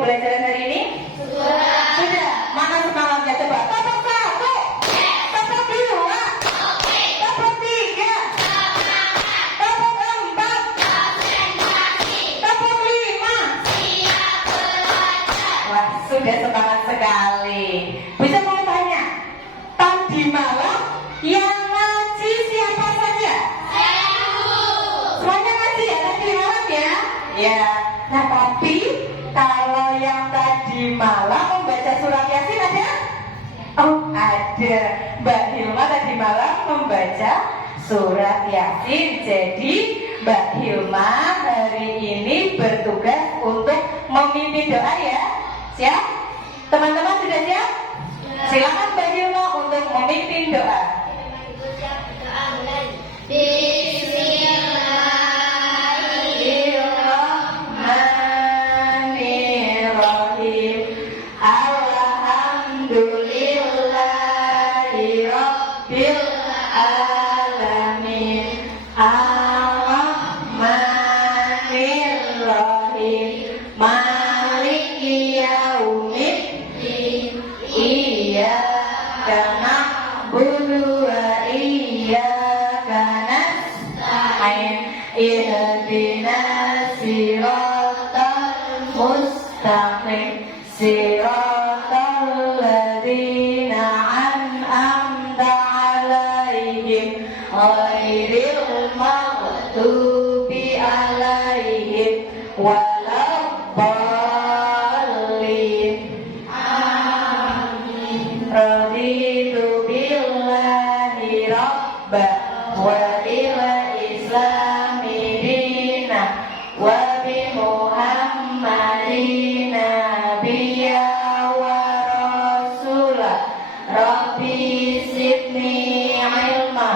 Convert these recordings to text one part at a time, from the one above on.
pembelajaran hari ini? Sudah. Mana semangatnya coba? Tepuk satu, tepuk dua, tepuk tiga, tepuk empat, tepuk lima. Wah, sudah semangat sekali. Bisa mau tanya, tadi malam yang ngaji siapa saja? Semuanya ngaji ya tadi malam ya? Ya. Nah tapi kalau yang tadi malam membaca surat Yasin ada? Oh ada. Mbak Hilma tadi malam membaca surat Yasin. Jadi Mbak Hilma hari ini bertugas untuk memimpin doa ya. Siap? Teman-teman sudah siap? Silakan Mbak Hilma untuk memimpin doa. Bismillahirrahmanirrahim. Alhamdulillahirabbil alamin. Ar-Rahmanirrahim. Maliki yaumiddin. Iyyaka na'budu wa iyyaka nasta'in. Ihdinas siratal mustaqim. Siratal ladzina an'amta 'alaihim ghairil maghdubi 'alaihim waladdallin. Amin. Raditu billahi rabba wa bil islami dina wa bi Muhammadin nabiyya wa rasula. Rabbi zidni ilma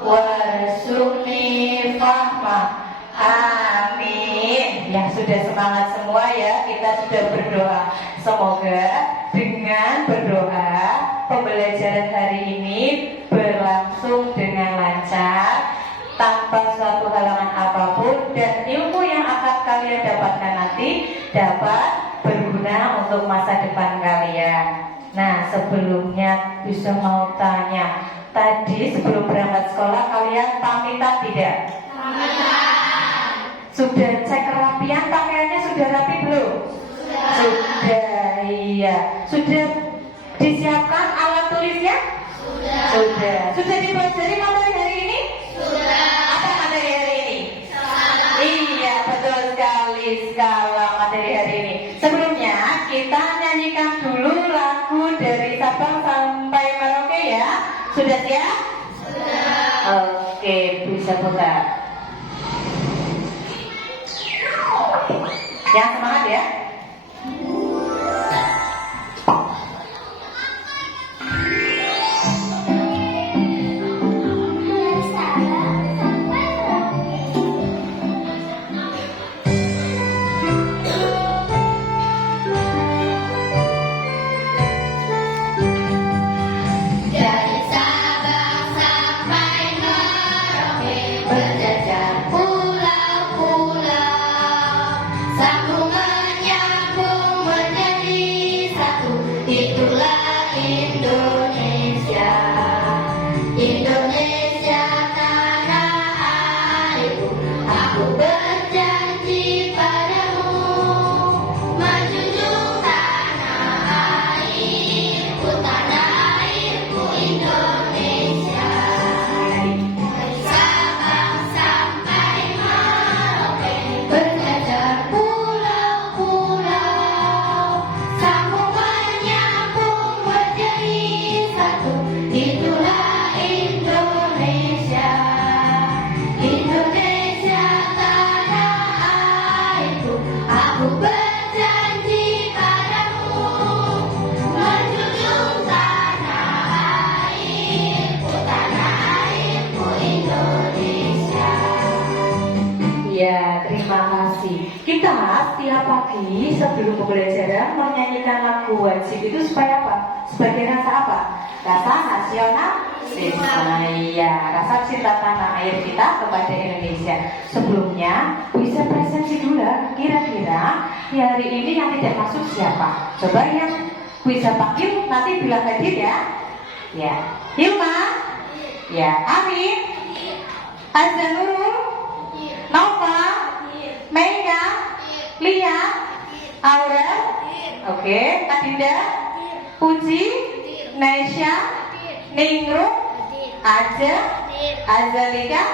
warzuqni fahma. Amin. Ya sudah semangat semua ya. Kita sudah berdoa. Semoga dengan berdoa pembelajaran hari ini berlangsung dengan lancar, tanpa suatu halangan apapun, dan ilmu yang akan kalian dapatkan nanti dapat berguna untuk masa depan kalian. Nah, sebelumnya bisa mau tanya, tadi sebelum berangkat sekolah kalian pamitan tidak? Pamitan. Sudah cek kerapian, pakaiannya sudah rapi belum? Sudah, iya. Sudah disiapkan alat tulisnya? Sudah. Sudah dipelajari materi hari ini? Sudah. Apa materi hari ini? Iya, betul sekali skala materi hari ini. Sebelumnya kita nyanyikan dulu lagu dari Sabang sampai Merauke ya. Sudah siap? Sudah. Oke, bisa putar. Yang semangat ya. Berjajah pulau-pulau, sambungannya Tiap pagi sebelum pembelajaran menyanyikan lagu wajib itu supaya apa? Sebagai rasa apa? Rasa nasionalisme. Iya, rasa cinta tanah air kita kepada Indonesia. Sebelumnya bisa presentasi dulu lah. Kira-kira hari ini yang tidak masuk siapa? Coba yang bisa panggil nanti bilang hadir ya. Ya, Hilma. Ya, Amin. Azanurul. Nova. Mega. Lia, Aurel, oke, Adinda, Puji, Nesya, Ningrum, Aja, Azalika,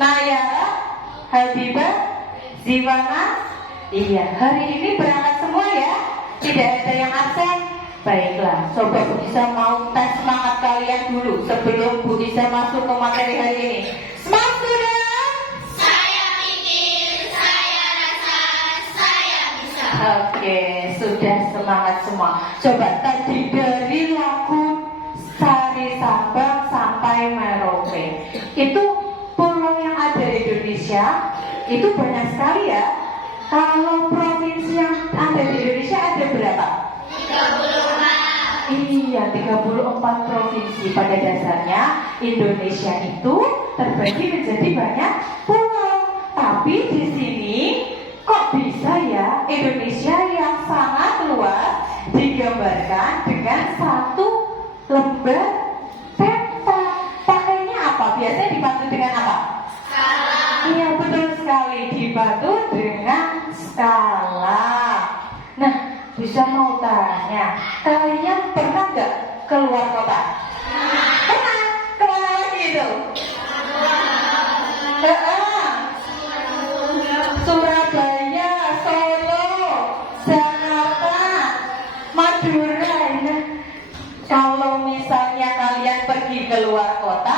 Nayara, Habibah, Ziwana. Iya, hari ini berangkat semua ya, tidak ada yang absen. Baiklah, coba Bu Isa mau tes semangat kalian dulu sebelum Bu Isa masuk ke materi hari ini. Semangat sudah? Oke, sudah semangat semua. Coba tadi dari lagu Sari Sabang sampai Merauke, itu pulau yang ada di Indonesia itu banyak sekali ya. Kalau provinsi yang ada di Indonesia ada berapa? 34. Iya, 34 provinsi. Pada dasarnya Indonesia itu terbagi menjadi banyak pulau. Tapi di sini kok bisa ya Indonesia yang sangat luas digambarkan dengan satu lembar peta? Pakainya apa? Biasanya dibantu dengan apa? Skala. Iya, betul sekali, dibantu dengan skala. Nah, bisa mau tanya, kalian pernah nggak keluar kota? Pernah. Kemana lagi itu? Surabaya, Solo, Jakarta, Madura. Ya. Kalau misalnya kalian pergi keluar kota,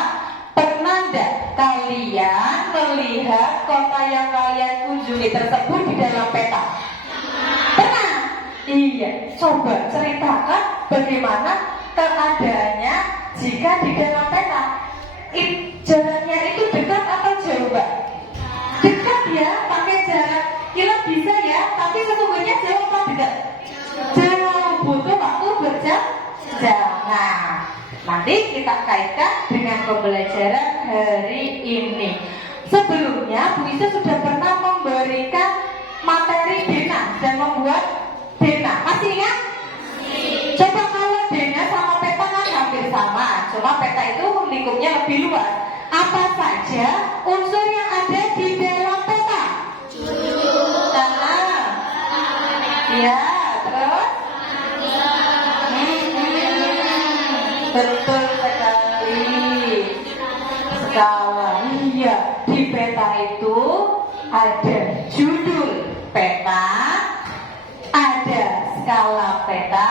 pernah enggak kalian melihat kota yang kalian kunjungi tersebut di dalam peta? Pernah? Iya. Coba ceritakan bagaimana keadaannya jika di dalam peta. Jaraknya itu dekat atau jauh, Mbak? Dekat ya, pakai jarak kilo bisa ya, tapi sesungguhnya jauh apa dekat? Jauh, butuh waktu berjam. Nah, nanti kita kaitkan dengan pembelajaran hari ini. Sebelumnya Bu Isa sudah pernah memberikan materi Dena dan membuat Dena. Masih ingat? Coba kalau Dena sama peta kan hampir sama, cuma peta itu lingkupnya lebih luas. Apa saja unsur yang ada di dalam peta? Tanah. Ya, terus? Betul sekali. Skala. Iya, di peta itu ada judul peta, ada skala peta,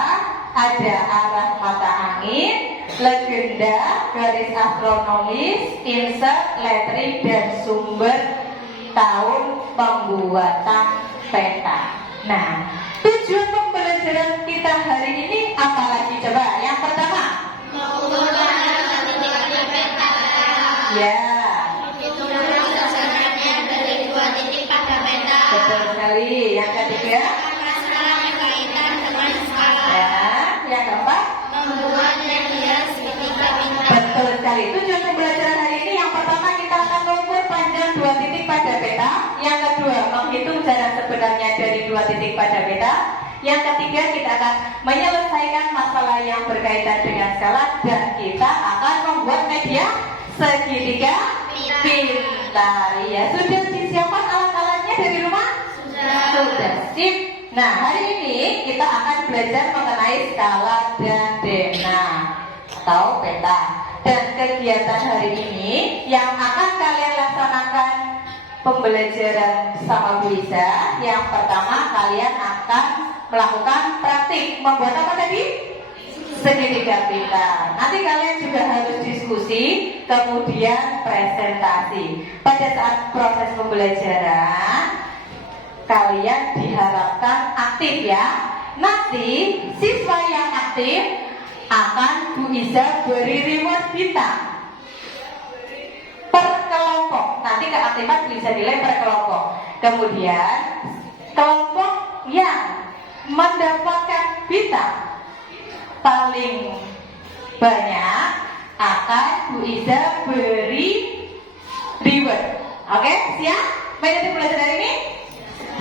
ada arah mata angin, legenda, garis astronomis, insert, lettering, dan sumber tahun pembuatan peta. Nah, tujuan pembelajaran kita hari ini apa lagi coba? Yang pertama, menggunakan titik peta. Ya. Sasarannya dari 2 titik pada peta. Betul sekali. Yang ketiga, masalah yang kaitan dengan skala. Ya. Yang keempat, membuat media segitiga bintang. Betul sekali. Tujuan pembelajaran hari ini yang pertama kita akan mengukur panjang 2 titik pada peta. Yang kedua, menghitung jarak sebenarnya dari 2 titik pada peta. Yang ketiga, kita akan menyelesaikan masalah yang berkaitan dengan skala dan kita akan membuat media segitiga pintar. Ya, sudah disiapkan alat-alatnya dari rumah? Sudah. Sip. Nah, hari ini kita akan belajar mengenai skala dan Dena atau peta. Dan kegiatan hari ini yang akan kalian laksanakan pembelajaran sama Bu Isa. Yang pertama, kalian akan melakukan praktik membuat apa tadi? Segitiga pintar. Nanti kalian juga harus diskusi, kemudian presentasi. Pada saat proses pembelajaran, kalian diharapkan aktif ya. Nanti siswa yang aktif akan Bu Isa beri reward bintang per kelompok. Nanti keaktifan bisa nilai per kelompok. Kemudian kelompok yang mendapatkan bintang paling banyak akan Bu Iza beri reward. Oke, siap? Mengikuti pelajaran ini?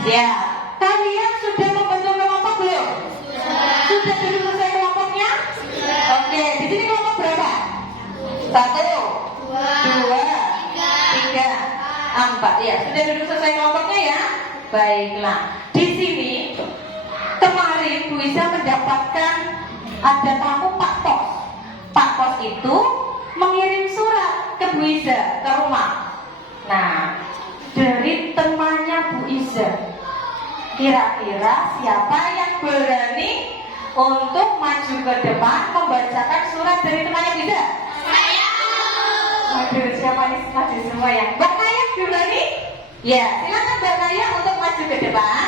Siap. Kalian sudah membentuk kelompok belum? Sudah duduk selesai kelompoknya? Oke, di sini kelompok berapa? 1, 2, 3, 4. Ya, sudah duduk selesai kelompoknya ya? Baiklah. Di sini kemarin Bu Iza mendapatkan ada tamu Pak Pos. Pak Pos itu mengirim surat ke Bu Iza ke rumah. Nah, dari temannya Bu Iza, kira-kira siapa yang berani untuk maju ke depan membacakan surat dari temannya Bu Iza? Saya. Waduh, siapa ini maju semua ya? Mbak Naya berani? Ya, silakan Mbak Naya untuk maju ke depan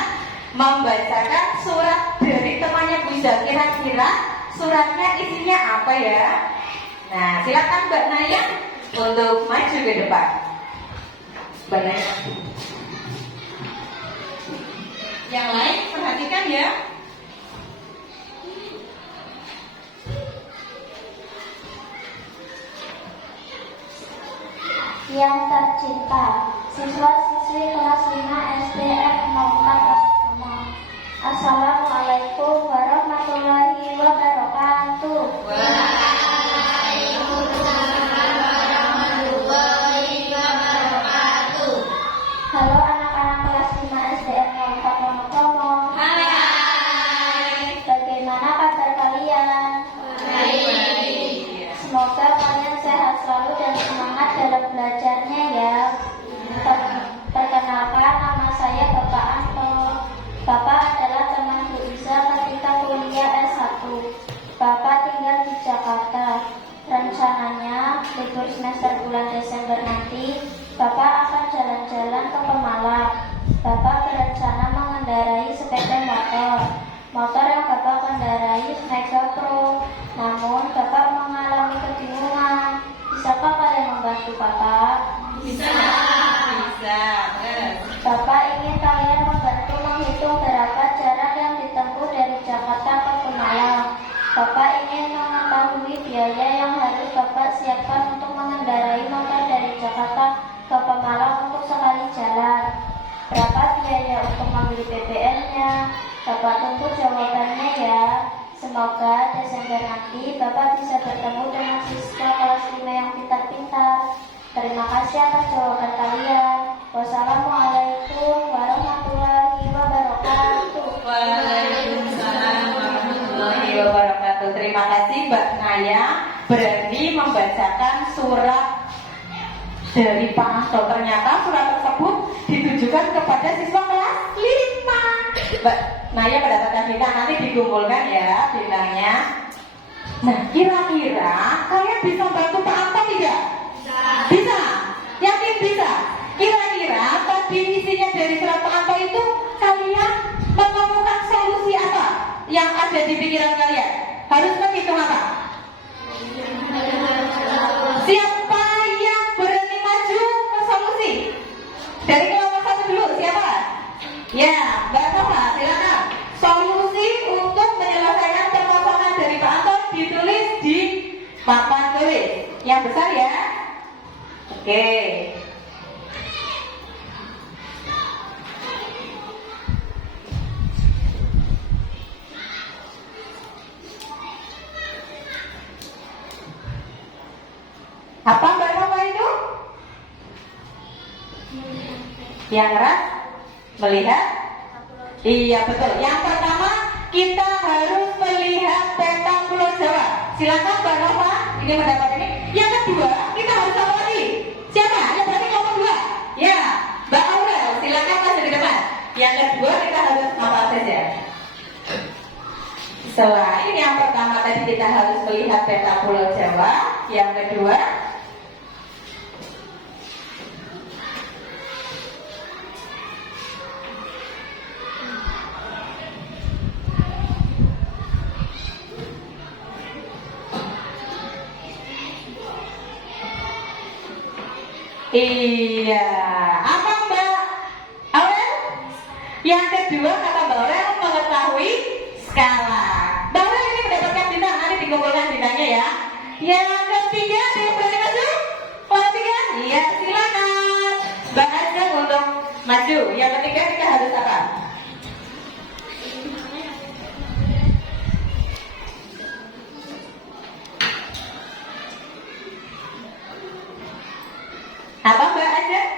membacakan surat dari temannya Bu Iza. Kira-kira suratnya isinya apa ya? Nah, silakan Mbak Naya untuk maju ke depan. Mbak Naya. Yang lain perhatikan ya. Yang tercinta, siswa-siswi kelas 5 SD F04 Rastomo. Assalamualaikum warahmatullahi wabarakatuh. Waalaikumsalam warahmatullahi wabarakatuh. Halo anak-anak kelas 5 SD F04 Rastomo. Hai. Bagaimana kabar kalian? Baik. Semoga kalian sehat selalu dan semangat dalam belajarnya ya. Perkenalkan, nama saya Bapak Anto. Bapak adalah teman Bu Iza ketika kuliah S1. Bapak tinggal di Jakarta. Rencananya libur semester bulan Desember nanti Bapak akan jalan-jalan ke Pemalang. Bapak berencana mengendarai sepeda motor. Motor yang Bapak kendarai Mega Pro. Namun Bapak mengalami kebingungan. Bisakah kalian membantu Bapak? Bisa. Bapak ingin kalian membantu menghitung berapa jarak yang ditempuh dari Jakarta ke Pemalang. Bapak ingin mengetahui biaya yang harus Bapak siapkan untuk mengendarai motor dari Jakarta ke Pemalang untuk sekali jalan. Berapa biaya untuk membeli BBM-nya? Bapak tunggu jawabannya ya. Semoga Desember nanti Bapak bisa bertemu dengan siswa kelas 5 yang pintar-pintar. Terima kasih atas jawaban kalian. Wassalamualaikum warahmatullahi wabarakatuh. Waalaikumsalam warahmatullahi wabarakatuh. Terima kasih Mbak Naya berani membacakan surat dari Pak Anto. Ternyata surat tersebut ditujukan kepada siswa kelas 5. Mbak Naya mendapatkan bintang, nanti dikumpulkan ya bintangnya. Nah, kira-kira kalian bisa bantu Pak Anto tidak? Bisa? Yakin bisa? Kira-kira tadi isinya dari surat Pak Anto itu kalian menemukan solusi apa yang ada di pikiran kalian? Harus menghitung apa? Siapa yang berani maju ke solusi? Dari kelompok 1 dulu, siapa? Ya, Mbak Nova, silakan. Solusi untuk menyelesaikan permasalahan dari Pak Anto ditulis di papan tulis yang besar ya. Oke. Apa Mbak Nova itu? Yang keras? Melihat? Iya betul. Yang pertama kita harus melihat peta Pulau Jawa. Silakan Mbak Nova, ini mendapat ini. Yang kedua kita harus apa lagi? Siapa? Yang berarti kelompok 2. Ya, Mbak Aurel, silakan masuk di depan. Yang kedua kita harus apa saja? Selain yang pertama tadi kita harus melihat peta Pulau Jawa. Yang kedua iya, apa Mbak Aurel? Yang kedua kata Mbak Aurel Yang ketiga, berani maju? Kelas 3? Iya, silakan. Mbak Ajeng untuk maju. Yang ketiga kita harus apa? Apa Mbak Ajeng?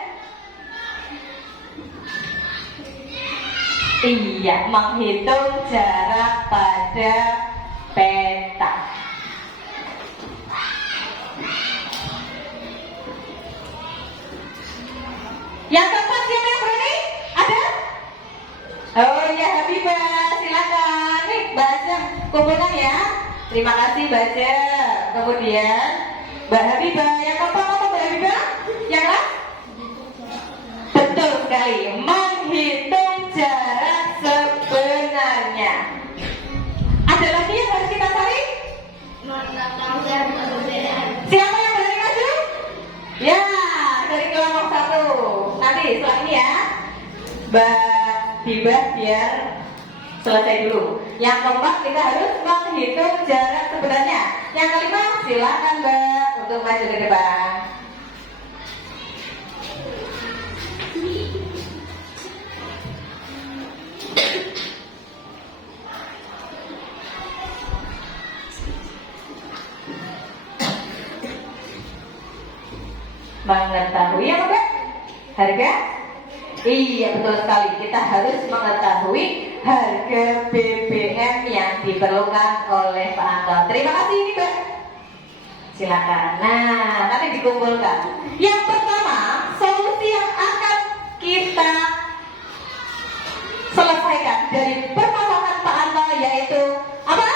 Iya, menghitung jarak pada peta. Yang keempat siapa yang berani? Ada? Oh iya, Habibah, silakan. Nih, Mbak Ajeng, kumpulkan ya. Terima kasih, Mbak Ajeng. Kemudian Mbak Habibah, yang keempat apa Mbak Habibah? Yang keempat? Betul sekali, menghitung jarak sebenarnya. Ada lagi yang harus kita cari? Siapa yang berani maju? Ya, dari kelompok 1. Nanti setelah ini ya, Mbak Bibah biar selesai dulu. Yang keempat kita harus menghitung jarak sebenarnya. Yang kelima silakan Mbak untuk maju ke depan. Mengetahui apa Mbak? Harga? Iya betul sekali, kita harus mengetahui harga BBM yang diperlukan oleh Pak Anton. Terima kasih ini Mbak. Silakan. Nah, nanti dikumpulkan. Yang pertama, solusi yang akan kita selesaikan dari permasalahan Pak Anton yaitu apa?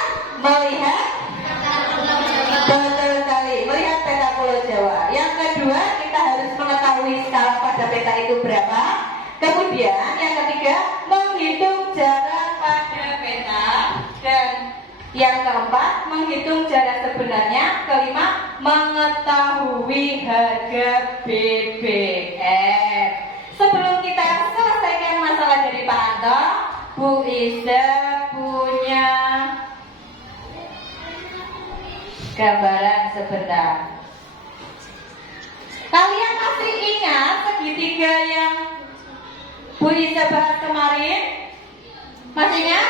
Melihat. Betul sekali, melihat peta Pulau Jawa. Yang kedua, kita harus mengetahui skala pada peta itu berapa. Kemudian yang ketiga, menghitung jarak pada peta. Dan yang keempat, menghitung jarak sebenarnya. Kelima, mengetahui harga BBM. Sebelum kita selesaikan masalah dari Pak Anto, Bu Iza punya gambaran sebentar. Kalian masih ingat segitiga yang Bu Iza bahas kemarin? Masih ingat?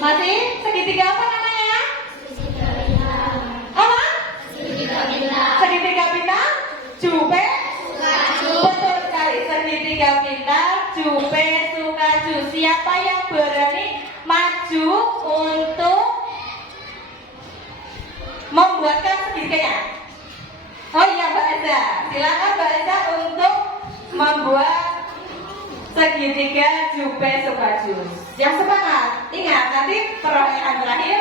Masih? Segitiga apa namanya? Apa? Segitiga bintang? Jupe? Betul sekali, segitiga bintang, Jupe, Sukaju. Siapa yang berani maju untuk membuatkan segitiganya? Oh iya Mbak Eza, silakan Mbak Eza untuk membuat segitiga Jupe Sukaju. Yang semangat, ingat nanti perolehan terakhir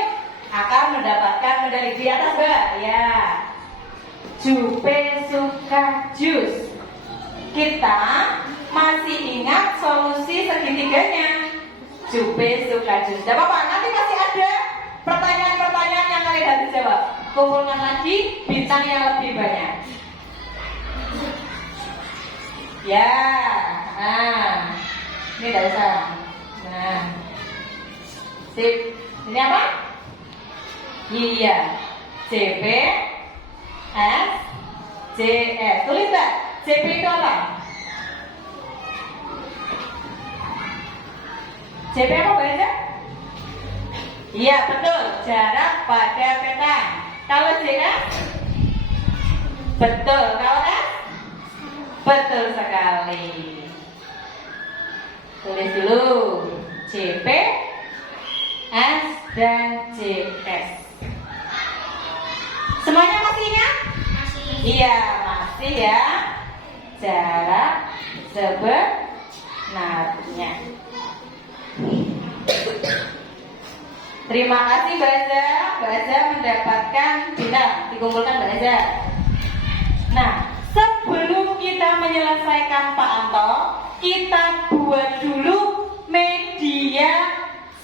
akan mendapatkan medali di atas Mbak. Ya, Jupe Sukaju. Kita masih ingat solusi segitiganya Jupe Sukaju. Tidak apa-apa, nanti masih ada pertanyaan-pertanyaan yang kalian harus jawab. Kumpulkan lagi bintang yang lebih banyak. Ya, nah, ini tidak usah. Nah, sip. Ini apa? Iya, CP S JS. Tulis tak? CP itu apa? CP apa bahasa? Iya betul, jarak pada peta. Kalau JS? Betul, kalau S? Betul sekali. Tulis dulu CP, S, dan JS. Semuanya masih ingat? Iya, masih ya. Jarak sebenarnya. Terima kasih Mbak Eza. Mbak Eza mendapatkan bintang. Dikumpulkan Mbak Eza. Nah, sebelum kita menyelesaikan Pak Anto, kita buat dulu media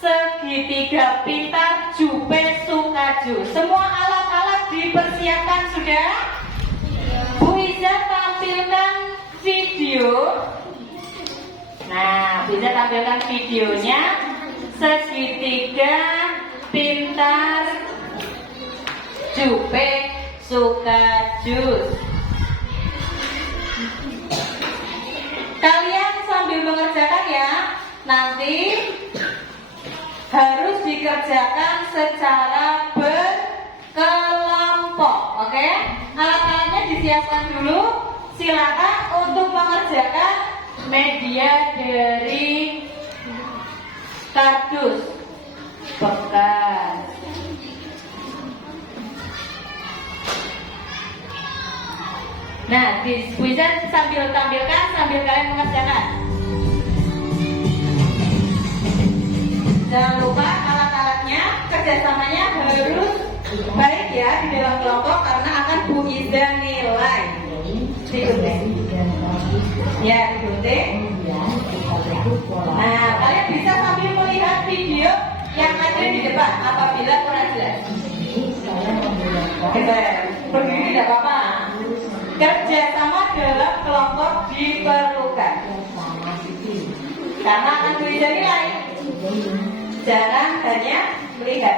segitiga pintar Jupe Sukaju. Semua alat-alat dipersiapkan sudah? Bu Iza tampilkan video. Nah, bisa tampilkan videonya segitiga pintar Jupe suka jus. Kalian sambil mengerjakan ya, nanti harus dikerjakan secara berkelompok, oke? Alat-alatnya disiapkan dulu. Silakan untuk mengerjakan media dari kardus bekas. Nah, bisa sambil tampilkan sambil kalian mengerjakan. Jangan lupa alat-alatnya, kerjasamanya harus baik ya di dalam kelompok karena akan Bu Iza nilai. Digunting. Ya, digunting. Nah, kalian bisa sambil melihat video yang ada di depan apabila kurang jelas. Berdiri tidak apa-apa. Kerjasama dalam kelompok diperlukan. Karena akan bisa nilai. Jangan hanya melihat.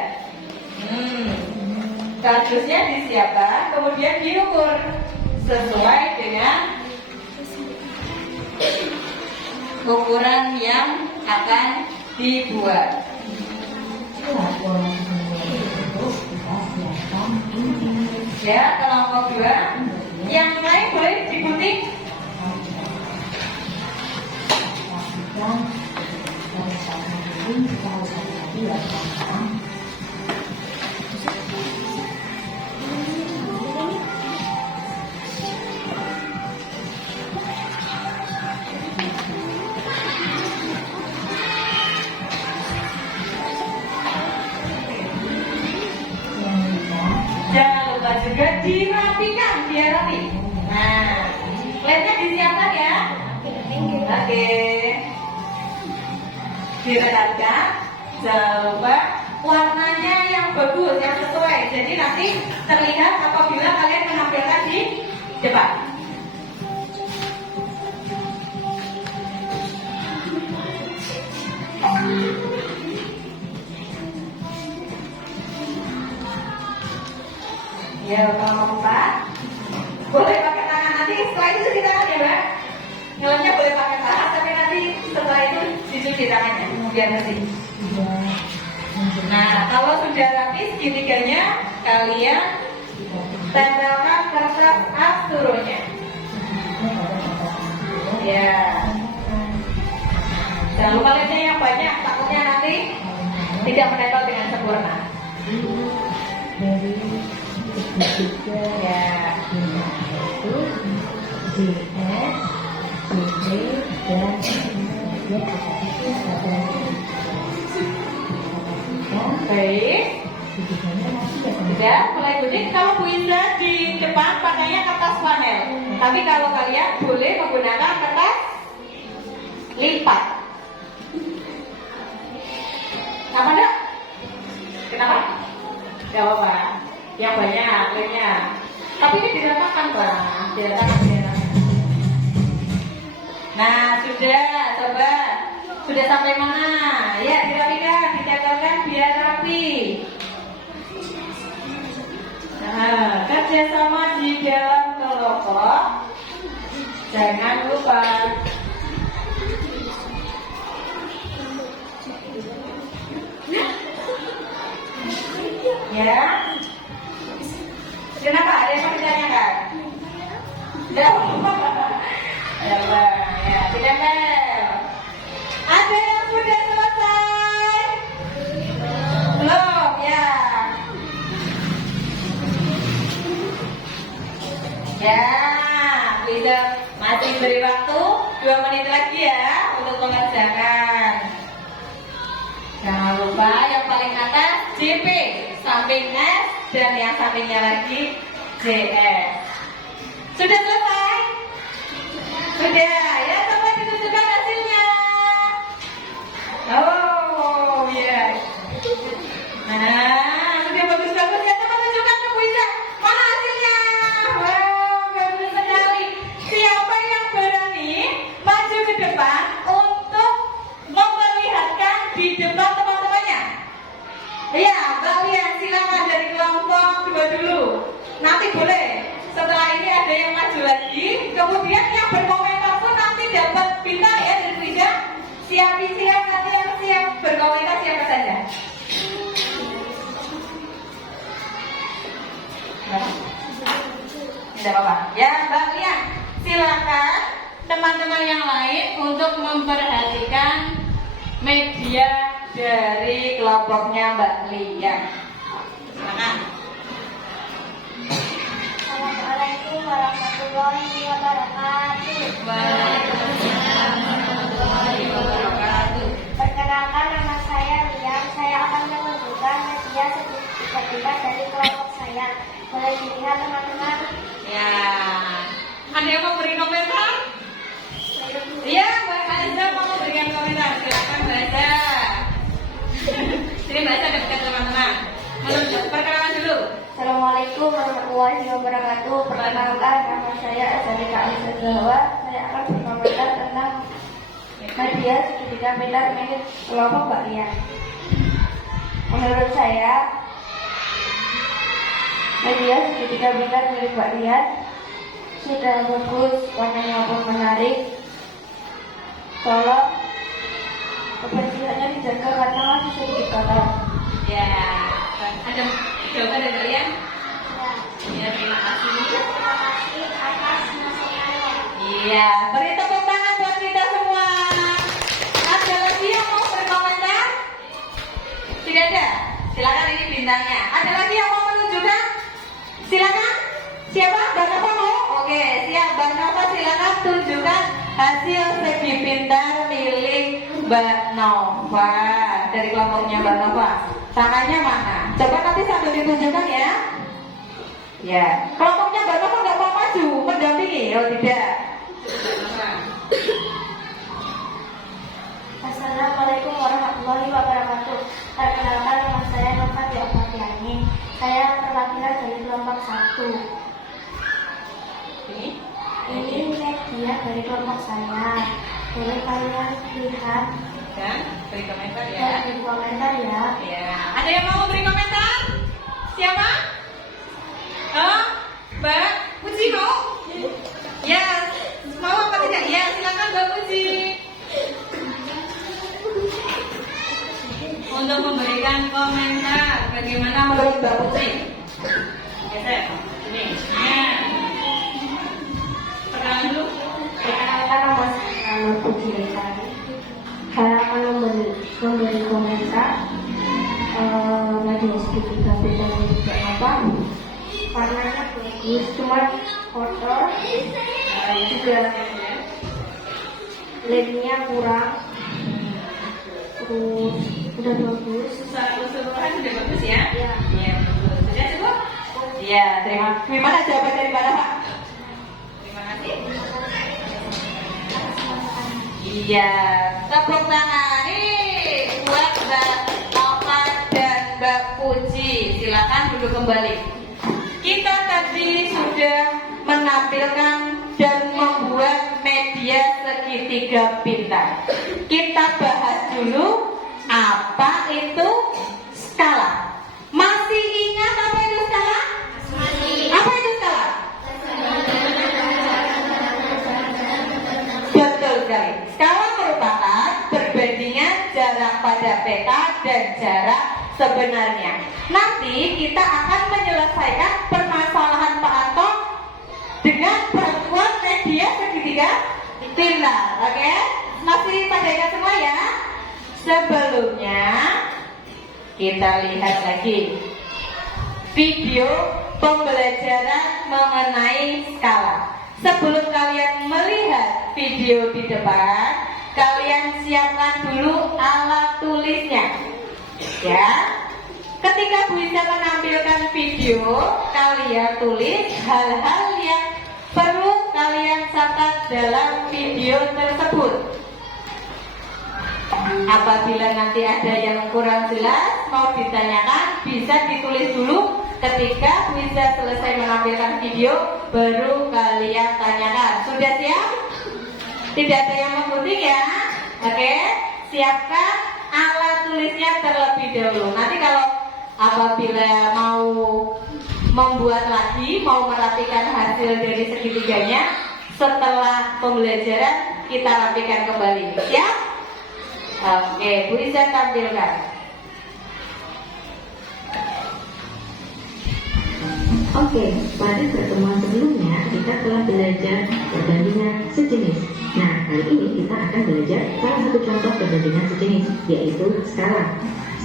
Kardusnya disiapkan, kemudian diukur sesuai dengan ukuran yang akan dibuat. Ya, kelompok 2. Yang lain boleh digunting. Jangan lupa juga dirapikan biar rapi. Nah, lemnya disiapkan ya. Oke. Dirapikan. Jangan lupa warnanya yang bagus, yang sesuai. Jadi nanti terlihat apabila kalian menampilkan di depan. Ya, kalau lupa boleh pakai tangan, nanti setelah itu cuci tangan ya Mbak. Ngelemnya boleh pakai tangan, tapi nanti setelah itu dicuci tangannya biar bersih. Nah, kalau sudah rapi segitiganya, kalian tempelkan kertas asturonya. Ya. Jangan lupa lemnya yang banyak, takutnya nanti tidak menempel dengan sempurna. Ya. Baik. Sudah mulai gunting. Kalau Bu Iza di depan pakainya kertas panel. Tapi kalau kalian boleh menggunakan kertas lipat. Apa enggak? Kenapa? Gak apa-apa. Yang banyak lemnya. Tapi ini diratakan Pak. Diratakan. Nah, sudah, coba. Sudah sampai mana? Ya, dirapikan, ditempelkan biar rapi. Nah, kerjasama di dalam kelompok. Jangan lupa. Ya. Kenapa? Ada yang mau ditanyakan? Tidak. Ya, ditempel. Ada yang sudah selesai? Belum, ya. Ya, bisa masih beri waktu 2 menit lagi ya untuk mengerjakan. Jangan lupa yang paling atas JP, samping S, dan yang sampingnya lagi JS. Sudah selesai? Sudah, ya coba ditunjukkan hasilnya. Oh, ya. Nah, sudah bagus-bagus ya, coba tunjukkan ke Bu Iza. Mana hasilnya? Wow, bagus sekali. Siapa yang berani maju ke depan untuk memperlihatkan di depan teman-temannya? Iya, kalian silakan dari kelompok 2 dulu. Nanti boleh. Setelah ini ada yang maju lagi. Kemudian yang berkomentar pun nanti dapat bintang ya dari Frida. Siap nanti yang siap berkomentar siapa saja. Tidak apa-apa. Ya, Mbak Lian, silakan teman-teman yang lain untuk memperhatikan media dari kelompoknya Mbak Lian. Silakan. Assalamualaikum warahmatullahi wabarakatuh. Waalaikumsalam warahmatullahi wabarakatuh. Perkenalkan, nama saya Liam. Saya akan menunjukkan media sertifikat dari kelompok saya. Boleh dilihat teman-teman. Ya, ada yang mau beri komentar? Iya, Mbak Aiza mau memberikan komentar. Silakan Mbak Aiza. Sini Mbak Aiza dekat teman-teman. Perkenalan dulu. Assalamualaikum warahmatullahi wabarakatuh. Perkenalkan, nama saya Azalika Alisazawa. Saya akan berkomentar tentang media segitiga pilar milik kelompok Mbak Lian. Menurut saya, media segitiga pilar milik Mbak Lian sudah bagus, warnanya pun menarik. Tolong kebersihannya dijaga karena masih sedikit kotor. Ya, ada jawaban dari kalian? Ya. Ya, terima kasih. Terima kasih atas masukannya. Iya, beri tepuk tangan buat kita semua. Ada lagi yang mau berkomentar? Tidak ada? Silakan, ini bintangnya. Ada lagi yang mau menunjukkan? Silakan. Siapa? Mbak Nova mau? Oke, siap. Mbak Nova silakan tunjukkan hasil segi pintar milik Mbak Nova dari kelompoknya Mbak Nova. Tangannya mana? Coba nanti sambil ditunjukkan ya. Ya, kelompoknya Mbak Nova nggak mau maju, mendampingi? Oh tidak. Assalamualaikum warahmatullahi wabarakatuh. Perkenalkan, nama saya Nova Diopatiani. Saya perwakilan dari kelompok 1. Ini media dari kelompok saya. Boleh kalian lihat Dan beri komentar ya. dan beri komentar ya. Ya, ada yang mau beri komentar? Siapa? Oh, Mbak Puji mau? Ya, mau apa tidak? Ya, silakan Mbak Puji. Untuk memberikan komentar, bagaimana menurut Mbak Puji? Geser, ini. Ya. Perkenalan dulu. Perkenalkan, nama saya Putri Lestari. Saya akan memberi komentar media segitiga pilar milik Mbak Nova. Warnanya bagus, cuma kotor. Juga lemnya kurang. Terus udah bagus. Secara keseluruhan sudah bagus ya? Ya. Iya, bagus. Sudah cukup? Iya, terima kasih. Gimana jawaban dari Mbak Nova? Terima kasih. Iya, tepuk tangan nih buat Mbak Nova dan Mbak Puji. Silakan duduk kembali. Kita tadi sudah menampilkan dan membuat media segitiga pintar. Kita bahas dulu apa itu skala. Masih ingat apa itu skala? Apa itu skala? Betul sekali. Skala merupakan perbandingan jarak pada peta dan jarak sebenarnya. Nanti kita akan menyelesaikan permasalahan Pak Anto dengan bantuan media segitiga pintar. Oke? Masih pada ingat semua ya? Sebelumnya kita lihat lagi video pembelajaran mengenai skala. Sebelum kalian melihat video di depan, kalian siapkan dulu alat tulisnya. Ya. Ketika Bu Isa menampilkan video, kalian tulis hal-hal yang perlu kalian catat dalam video tersebut. Apabila nanti ada yang kurang jelas, mau ditanyakan, bisa ditulis dulu. Ketika Bu Isa selesai menampilkan video, baru kalian tanyakan. Sudah siap? Tidak ada yang menggunting ya? Oke, siapkan alat tulisnya terlebih dahulu. Nanti kalau apabila mau membuat lagi, mau merapikan hasil dari segitiganya. Setelah pembelajaran kita rapikan kembali. Siap? Oke, Bu Iza tampilkan. Oke, pada pertemuan sebelumnya kita telah belajar perbandingan sejenis. Nah, kali ini kita akan belajar salah satu contoh perbandingan sejenis, yaitu skala.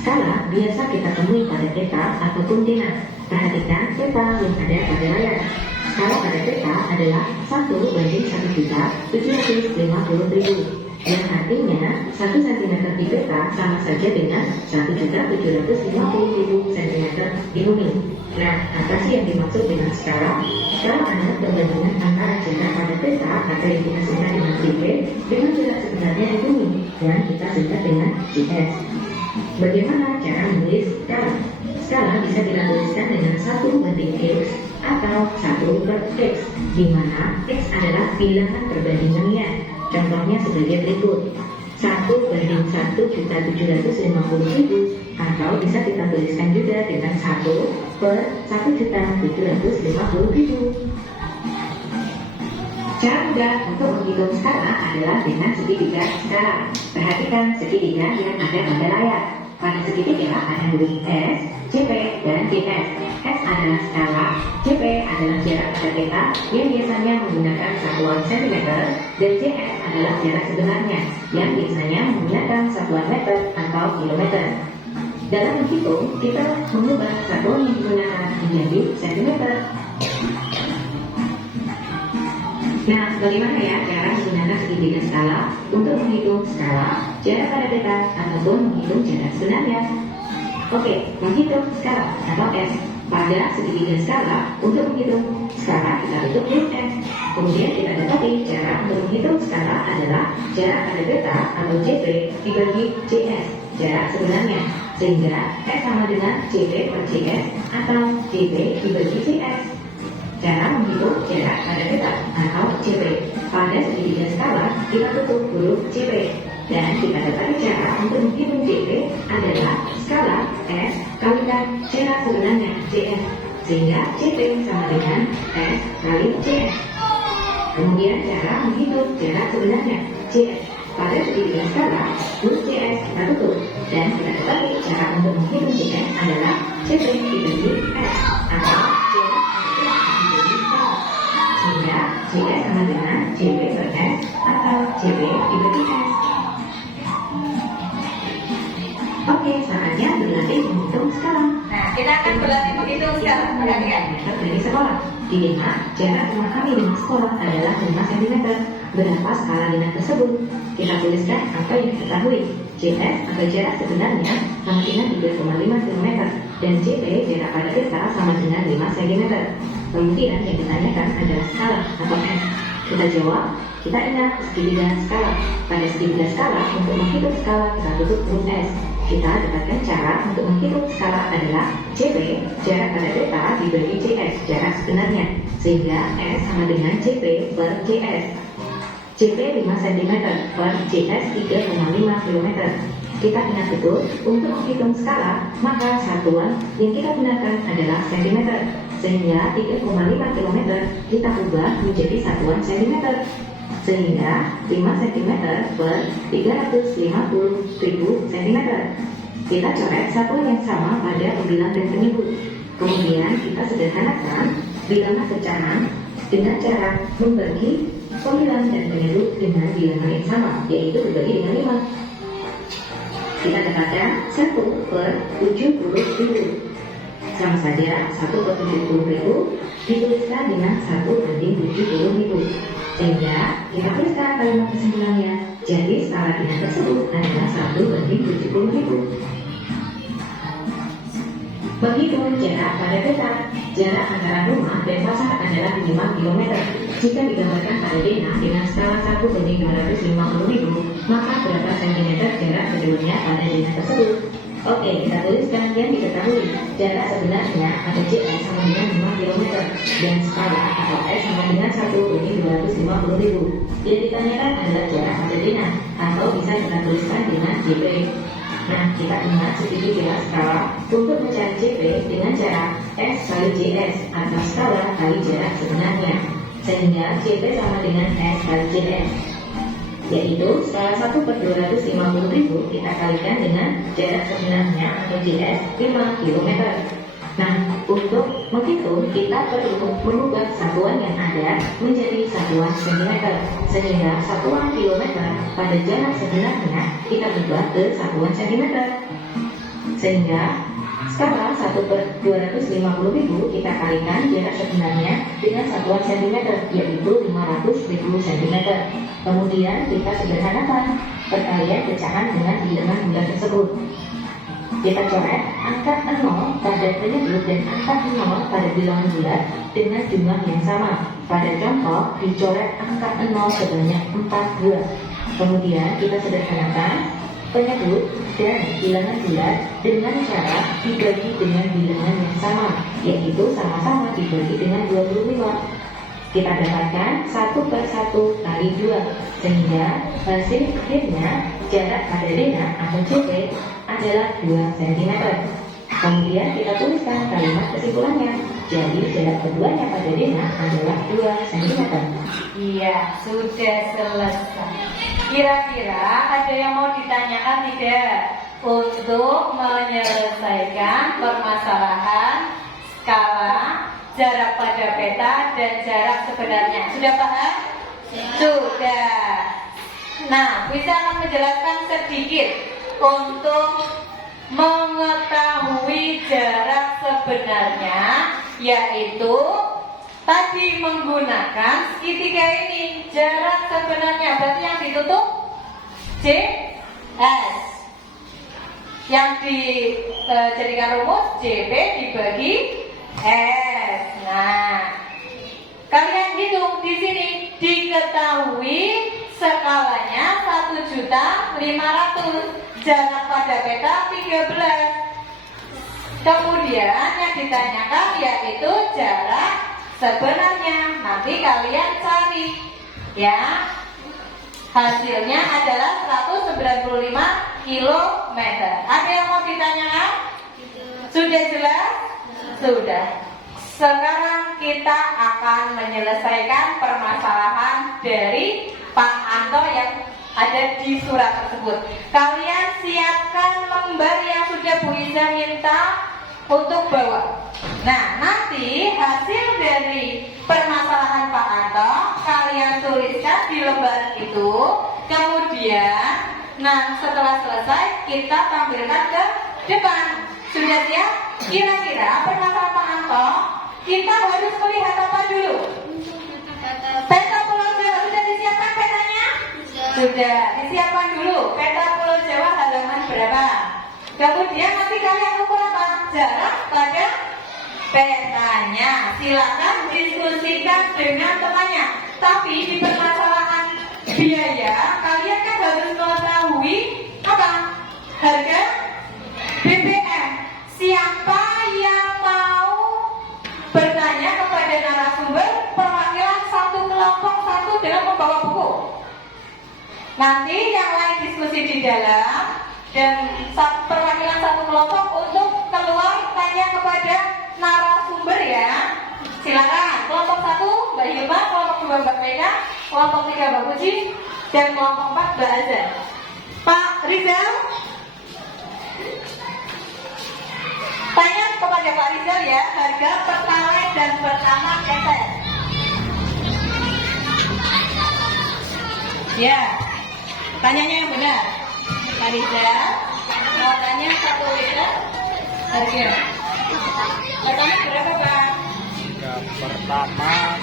Skala biasa kita temui pada peta ataupun pena. Perhatikan peta yang ada pada layar. Skala pada peta adalah 1:750.000, yang artinya 1 cm di peta sama saja dengan 1.750.000 cm di bumi. Nah, apa sih yang dimaksud dengan skala? Skala adalah perbandingan antara jarak pada peta atau yang kita sebut dengan JP dengan jarak sebenarnya di bumi yang kita sebut dengan JS. Bagaimana cara menulis skala? Skala bisa kita tuliskan dengan 1:x atau 1/x, di mana x adalah bilangan perbandingannya. Contohnya sebagai berikut: 1/1.750.000, atau bisa kita tuliskan juga dengan 1/1.750.000. Cara mudah untuk menghitung skala adalah dengan segitiga skala. Perhatikan segitiga yang ada pada layar. Pada segitiga ada huruf S, CP, dan JS. S adalah skala, CP adalah jarak pada peta yang biasanya menggunakan satuan cm, dan JS adalah jarak sebenarnya yang biasanya menggunakan satuan meter atau kilometer. Dalam menghitung, kita mengubah satuan yang digunakan menjadi cm. Nah, bagaimana ya cara menggunakan segitiga skala untuk menghitung skala, jarak pada peta, ataupun menghitung jarak sebenarnya? Oke, menghitung skala atau S. Pada segitiga skala, untuk menghitung skala kita tutup huruf S. Kemudian kita dapati cara untuk menghitung skala adalah jarak pada peta atau JP dibagi JS, jarak sebenarnya. Sehingga S sama dengan JP per JS atau JP dibagi JS. Cara menghitung jarak pada peta atau JP. Pada segitiga skala, kita tutup huruf JP. Dan kita dapati cara untuk menghitung JP adalah skala S kalikan jarak sebenarnya JS. Sehingga JP sama dengan S kali JS. Kemudian cara menghitung jarak sebenarnya JS. Pada segitiga skala, huruf JS kita tutup. Dan kita dapati cara untuk menghitung JS adalah JP dibagi S atau jarak dibagi skala. Sehingga JS sama dengan JP per S atau JP dibagi S. Oke, saatnya berlatih menghitung skala. Nah, kita akan berlatih menghitung skala. Perhatikan. Dari sekolah. Di Dena, jarak rumah kami dengan sekolah adalah 5 cm. Berapa skala Dena tersebut? Kita tuliskan apa yang diketahui. JS atau jarak sebenarnya sama dengan 3,5 km, dan JP jarak pada peta sama dengan 5 cm. Kemudian yang ditanyakan adalah skala atau S. Kita jawab, kita ingat segitiga skala. Pada segitiga skala, untuk menghitung skala kita tutup huruf S. Kita dapatkan cara untuk menghitung skala adalah JP, jarak pada peta dibagi JS, jarak sebenarnya. Sehingga S sama dengan JP per JS. JP 5 cm per JS 3,5 km. Kita ingat betul, untuk menghitung skala, maka satuan yang kita gunakan adalah cm. Sehingga 3,5 km kita ubah menjadi satuan cm. Sehingga 5 cm per 350.000 cm. Kita coret satuan yang sama pada pembilang dan penyebut. Kemudian kita sederhanakan bilangan pecahan dengan cara membagi pembilang dan penyebut dengan bilangan yang sama, yaitu berbagi dengan 5. Kita dapatkan 1 per 70.000. Sama saja 1 per 70.000 dituliskan dengan 1/70.000. Sehingga kita tuliskan kalimat kesimpulannya. Jadi skala Dena tersebut adalah 1/70.000. Menghitung jarak pada peta. Jarak antara rumah dan pasar adalah 5 km. Jika digambarkan pada Dena dengan skala 1/250.000, maka berapa cm jarak keduanya pada Dena tersebut? Oke, kita tuliskan yang diketahui. Jarak sebenarnya atau JS sama dengan 5 km, dan skala atau S sama dengan 1/250.000. Yang ditanyakan adalah jarak pada Dena, atau bisa kita tuliskan dengan JP. Nah, kita ingat segitiga skala untuk mencari JP dengan cara S kali JS atau skala kali jarak sebenarnya. Sehingga JP sama dengan S kali JS, yaitu skala 1/250.000 kita kalikan dengan jarak sebenarnya atau JS 5 km. Nah, untuk menghitung kita perlu merubah satuan yang ada menjadi satuan cm, sehingga satuan kilometer pada jarak sebenarnya kita ubah ke satuan cm. Sehingga skala 1/250.000 kita kalikan jarak sebenarnya dengan satuan cm, yaitu 500.000 cm. Kemudian kita sederhanakan perkalian pecahan dengan bilangan bulat tersebut. Kita coret angka 0 pada penyebut dan angka 0 pada bilangan bulat dengan jumlah yang sama. Pada contoh, dicoret angka 0 sebanyak 4 buah. Kemudian kita sederhanakan penyebut dan bilangan bulat dengan cara dibagi dengan bilangan yang sama, yaitu sama-sama dibagi dengan 25. Kita dapatkan 1/1 kali 2, sehingga hasil akhirnya jarak pada dena atau JP adalah 2 cm. Kemudian kita tuliskan kalimat kesimpulannya. Jadi jarak keduanya pada dena adalah 2 cm. Iya, sudah selesai. Kira-kira ada yang mau ditanyakan tidak untuk menyelesaikan permasalahan skala, jarak pada peta, dan jarak sebenarnya? Sudah paham? Sudah. Nah, bisa menjelaskan sedikit untuk mengetahui jarak sebenarnya, yaitu tadi menggunakan segitiga ini. Jarak sebenarnya berarti yang ditutup JS, yang dijadikan rumus JP dibagi S. Nah, kalian hitung di sini, diketahui skalanya 1.500.000, jarak pada peta 13. Kemudian yang ditanyakan yaitu jarak sebenarnya. Nanti kalian cari ya. Hasilnya adalah 195 km. Ada yang mau ditanyakan? Sudah jelas? Sudah. Sekarang kita akan menyelesaikan permasalahan dari Pak Anto yang ada di surat tersebut. Kalian siapkan lembar yang sudah Bu Iza minta untuk bawa. Nah, nanti hasil dari permasalahan Pak Anto kalian tuliskan di lembar itu. Kemudian, nah setelah selesai kita tampilkan ke depan. Sudah siap? Kira-kira permasalahan Pak Anto kita harus melihat apa dulu? Peta Pulau Jawa sudah disiapkan petanya? Sudah disiapkan dulu. Peta Pulau Jawa halaman berapa? Kemudian nanti kalian ukur apa? Jarak pada petanya. Silakan diskusikan dengan temannya. Tapi di permasalahan biaya kalian kan harus mengetahui apa? Harga BBM. Siapa yang mau bertanya kepada narasumber perwakilan satu kelompok satu dengan membawa buku? Nanti yang lain diskusi di dalam dan perwakilan satu kelompok untuk keluar tanya kepada narasumber ya. Silakan. Kelompok 1 Mbak Hilma, kelompok 2 Mbak Mega, kelompok 3 Mbak Puji, dan kelompok 4 Mbak Azan. Pak Rizal, tanya kepada Pak Rizal ya, harga Pertalite dan Pertamax ETS. Ya, tanyanya yang benar. Pak Rizal mau tanya 1 liter harga Pertamax berapa Pak? Pertama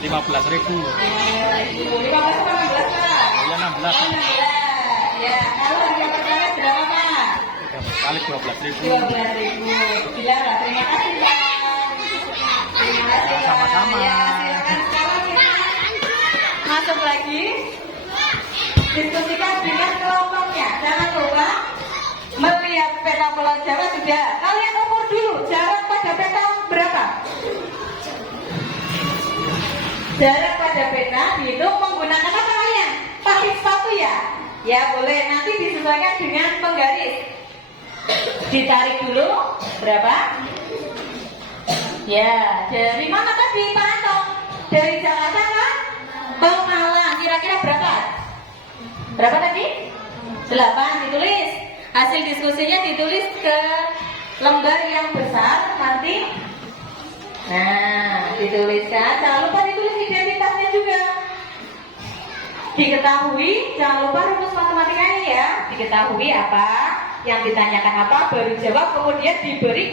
15.000. 15 apa 16 Pak? Ya 16. Oh 16. Ya, kalau harga Pertalite berapa Pak? Kali 12.000. 12.000. Bilang terima kasih Pak. Terima kasih Pak. Sama-sama. Ya, silakan sekarang kita masuk lagi. Diskusikan dengan kelompoknya. Jangan lupa melihat peta Pulau Jawa sudah. Kalian ukur dulu jarak pada peta berapa? Jarak pada peta dihitung menggunakan apa kalian? Pakai sepatu ya? Ya boleh, nanti disesuaikan dengan penggaris. Ditarik dulu, berapa? Ya, dari mana tadi Pak Anton? Dari Jakarta kan? Ke Malang, kira-kira berapa? Berapa tadi? 8, ditulis. Hasil diskusinya ditulis ke lembar yang besar nanti. Nah, dituliskan. Jangan lupa ditulis identitasnya juga. Diketahui, jangan lupa rumus matematikanya ya. Diketahui apa, yang ditanyakan apa, baru jawab, kemudian diberi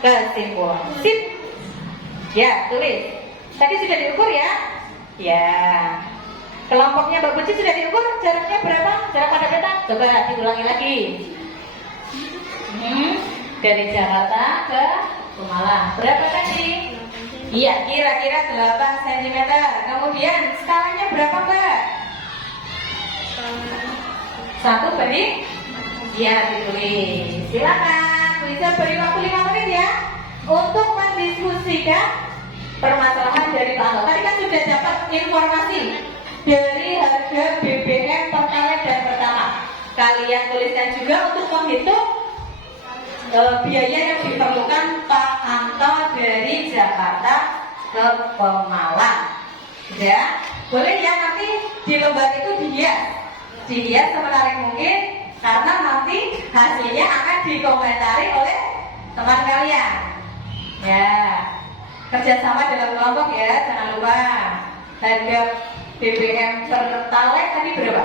kesimpulan. Sip. Ya, tulis. Tadi sudah diukur ya? Ya. Kelompoknya Mbak Puji sudah diukur, jaraknya berapa? Jarak pada peta? Coba diulangi lagi. Dari Jakarta ke Malang. Berapa tadi? Iya, kira-kira 8 cm. Kemudian skalanya berapa, Mbak? 1 beri? Ya, ditulis. Silakan, bisa beri waktu 5 menit ya untuk mendiskusikan permasalahan dari Pak Anto. Tadi kan sudah dapat informasi dari harga BBM Pertalite dan Pertamax. Kalian tuliskan juga untuk menghitung biaya yang diperlukan Pak Anto dari Jakarta ke Pemalang. Ya, boleh ya, nanti di lembar itu dihias semenarik mungkin, karena nanti hasilnya akan dikomentari oleh teman kalian. Ya, kerjasama dalam kelompok ya, jangan lupa. Harga BBM Pertalite tadi berapa?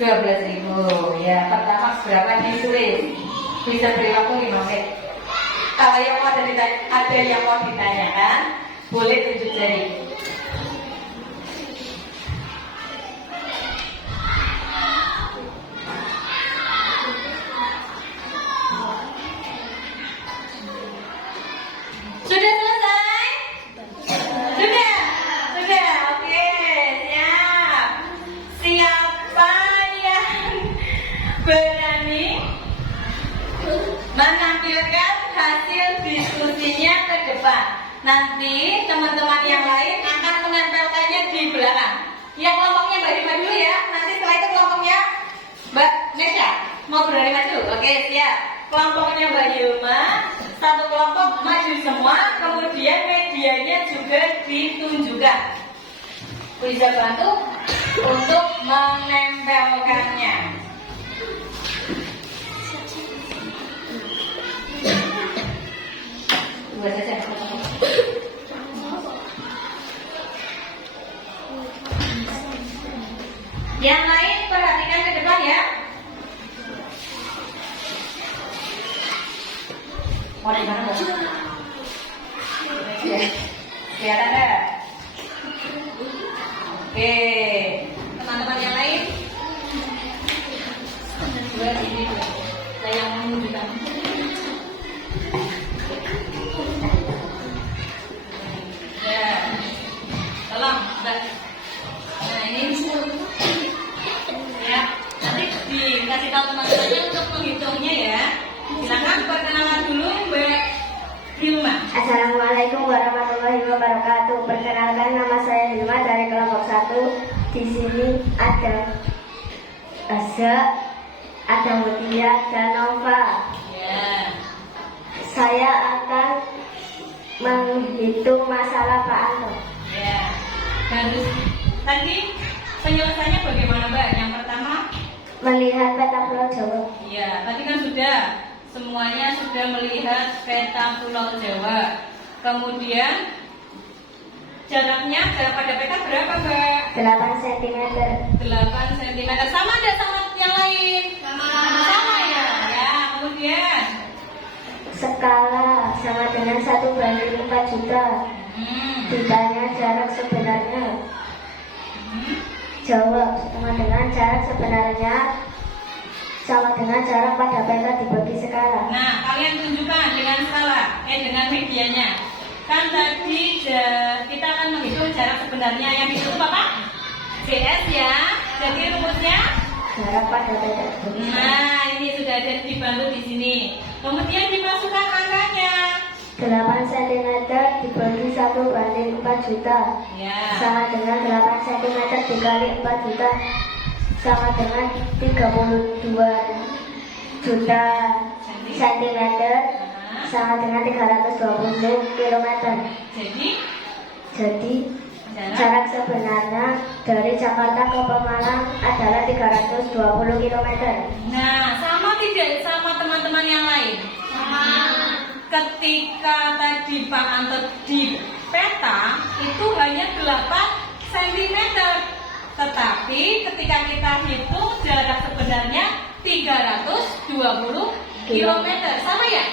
12.000. Ya, Pertamax berapa ditulis. Bisa beri waktu 5 menit. Kalau yang mau ada yang mau ditanyakan, boleh tunjuk jari. Sudah selesai? Sudah? Sudah, oke, siap. Siapa yang berani menampilkan hasil diskusinya ke depan? Nanti teman-teman yang lain akan menempelkannya di belakang. Yang kelompoknya Mbak Hima dulu ya. Nanti setelah itu kelompoknya Mbak Nesya. Mau berani maju? Oke, siap. Kelompoknya Mbak Hilma, satu kelompok maju semua, kemudian medianya juga ditunjukkan. Bisa bantu untuk menempelkannya. Dua saja. Yang lain perhatikan ke depan ya. Mau di mana, Bu? Ya. Kelihatan enggak? Oke. Teman-teman yang lain? Dua ini. Saya yang menunjukkan. Ya. Tolong, Mbak. Nah, ini ya. Nanti dikasih tahu teman-temannya untuk menghitungnya ya. Silakan perkenalan dulu Mbak Hilma. Assalamualaikum warahmatullahi wabarakatuh. Perkenalkan, nama saya Hilma dari kelompok 1. Di sini ada Asa, ada Mutia dan Nova. Ya. Saya akan menghitung masalah Pak Anto. Ya. Harus tadi penyelesaiannya bagaimana, Mbak? Yang pertama, Melihat peta Pulau Jawa. ya, tadi kan semuanya sudah melihat peta Pulau Jawa. Kemudian jarak pada peta berapa, Mbak? 8 cm. 8 cm. Sama ada sama yang lain? Sama ya. Ya, kemudian Skala sama dengan 1/4 juta. Ditanya jarak sebenarnya. Jawab, sama dengan jarak sebenarnya sama dengan jarak pada peta dibagi skala. Nah, kalian tunjukkan dengan skala, dengan medianya. Kan tadi kita akan menghitung jarak sebenarnya, yang ditutup apa? CS ya. Jadi rumusnya Jarak pada peta. nah, ini sudah ada dibantu di sini. Kemudian dimasukkan angkanya. 8 cm dibagi 1/4 juta Ya. sama dengan 8 cm dikali 4 juta sama dengan 32 juta sentimeter sama dengan 320 kilometer. Jadi jarak sebenarnya dari Jakarta ke Pemalang adalah 320 kilometer. Nah, sama tidak sama teman-teman yang lain? Sama. Ketika tadi Pak Anto di peta itu hanya 8 cm. Tetapi ketika kita hitung jarak sebenarnya 320 km. Sama ya?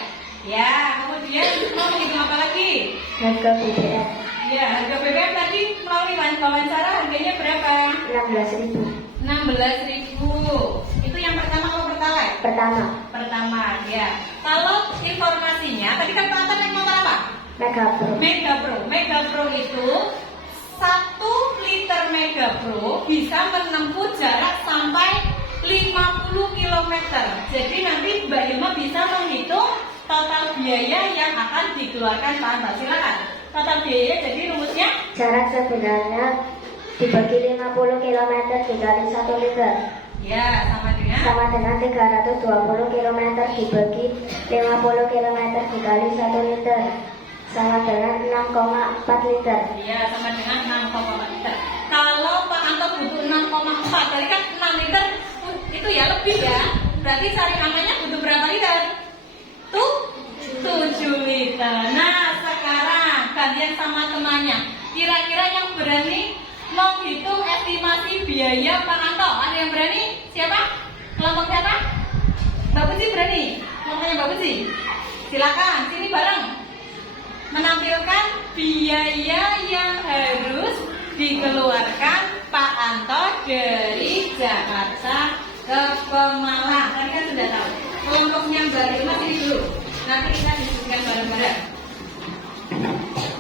Ya, kemudian mau menghitung apa lagi? Harga BBM Ya, harga BBM tadi melalui wawancara harganya berapa? 16.000. 16.000. Itu yang pertama atau pertalite? Pertama, ya. Kalau informasinya, tadi kan Pak Anton naik motor apa? Mega Pro itu 1 liter Mega Pro bisa menempuh jarak sampai 50 km. Jadi nanti Mbak Hilma bisa menghitung total biaya yang akan dikeluarkan Pak Anton. Silakan. Total biaya jadi rumusnya? Jarak sebenarnya dibagi 50 km dikali 1 liter. Ya, sama dengan 320 km dibagi 50 km dikali 1 liter sama dengan 6,4 liter. Iya, sama dengan 6,4 liter. Kalau Pak Anto butuh 6,4, tadi kan 6 liter itu ya lebih ya. Berarti cari amannya butuh berapa liter? Tuh, 7 liter. Nah, sekarang kalian sama temannya, kira-kira yang berani menghitung estimasi biaya Pak Anto? Ada yang berani? Siapa? Kelompok siapa? Mbak Puji berani? Kelompoknya Mbak Puji? Silakan, sini bareng. Menampilkan biaya yang harus dikeluarkan Pak Anto dari Jakarta ke Pemalang. Tadi kan sudah tahu. Kelompoknya Mbak Hilma sini dulu. Nanti kita diskusikan bareng-bareng.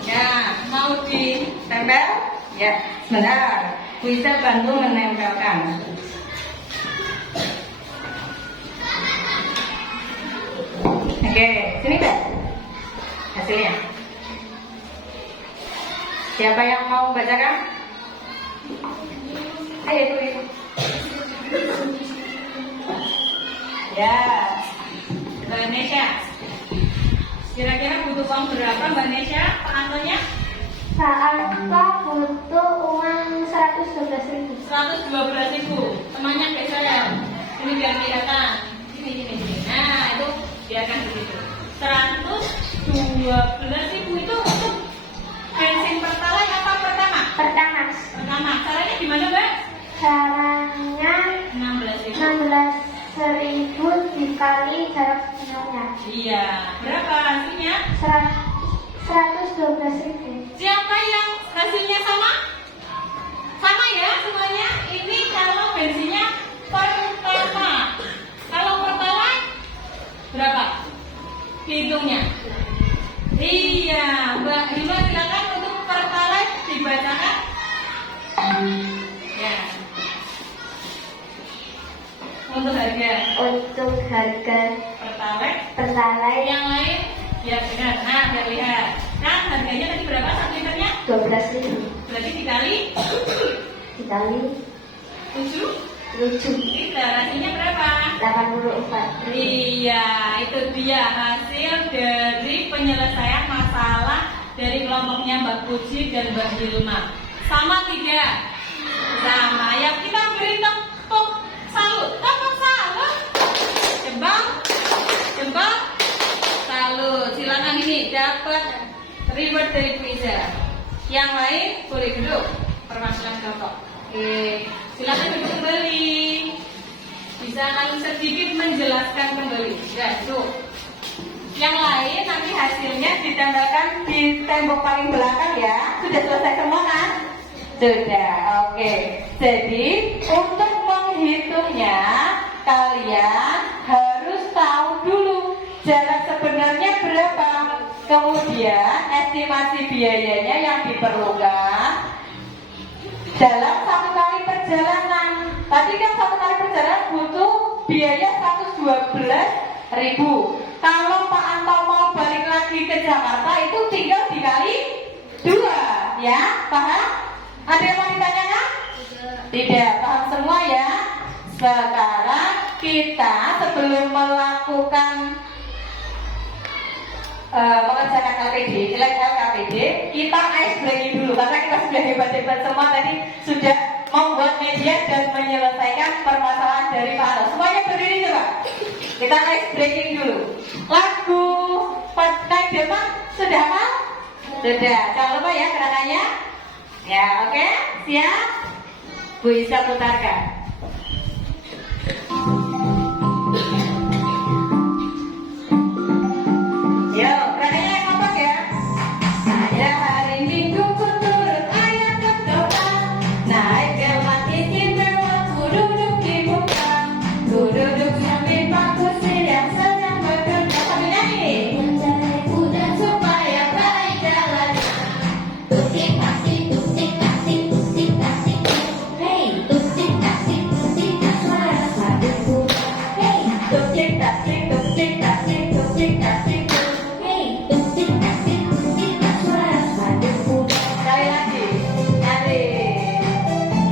Ya, mau ditempel? Ya, sebentar. Bisa bantu menempelkan. Oke, sini Mbak. Hasilnya. Siapa yang mau bacakan? Ayo tulis. Ya, Mbak Nesya. Kira-kira butuh uang berapa Mbak Nesya? Pak Antonya? Pak Anto butuh uang 112.000. 112.000. Temannya geser ya. Ini biar kelihatan. Sini. Nah, itu biarkan begitu. 112.000 itu untuk bensin pertalite apa pertama? Pertama. Caranya gimana Mbak? Caranya 16.000 dikali jarak sebenarnya. Iya. Berapa hasilnya? 112.000. Siapa yang hasilnya sama? Sama ya semuanya. Ini kalau bensinnya pertama. Kalau pertalite berapa? Hitungnya. Iya, Mbak Hilma silakan untuk pertalite dibacakan. Ya. Untuk harga pertalite yang lain ya benar. Nah, biar lihat. Kan harganya tadi berapa 1 liternya? 12.000. Berarti dikali 7 liter. Hasilnya berapa? 84. Iya, itu dia hasil dari penyelesaian masalah dari kelompoknya Mbak Puji dan Mbak Hilma. Sama tidak? Sama. Ya, kita beri tepuk salut. Jembang. Salut. Silakan ini dapat reward dari Puiza. Yang lain boleh duduk. Perwakilan kelompok. Oke, silakan duduk kembali. Bisa langsung sedikit menjelaskan kembali. Ya, itu. Yang lain nanti hasilnya ditambahkan di tembok paling belakang ya. Sudah selesai semua kan? Sudah, oke. Jadi untuk menghitungnya kalian harus tahu dulu jarak sebenarnya berapa. Kemudian estimasi biayanya yang diperlukan dalam 1 kali perjalanan. Tadi kan 1 kali perjalanan butuh biaya 112.000. Kalau Pak Anto mau balik lagi ke Jakarta itu tinggal dikali 2, ya, paham? Ada yang mau ditanyakan? Tidak, paham semua ya? Sekarang kita sebelum melakukan pengerjaan LKPD, kita ice breaking dulu karena kita sudah hebat-hebat semua tadi sudah membuat media dan menyelesaikan permasalahan dari Pak Ano. Semuanya berdiri coba. Kita ice breaking dulu. Lagu Partai Demang sudah apa? Sudah. Jangan lupa ya gerakannya. Ya, oke? Siap? Bu Isa putarkan. Yo, gerakannya yang kompak ya. Saya hari Minggu ku turun ayah ke kota, naik kemat istimewa, ku duduk di muka, ku duduk samping Pak Kusir yang sedang bekerja. Sambil nyanyi. Mencari kuda Supaya baik jalannya. Tusik tasik, tusik tasik, tusik tasik. Hey, tusik tasik, tusik tasik. Suara sepatu kuda. Hey, Tusik tasik, tusik tasik, tusik tasik. hey, tusik tasik, tusik tasik. Suara sepatu kuda. Sekali lagi, nanti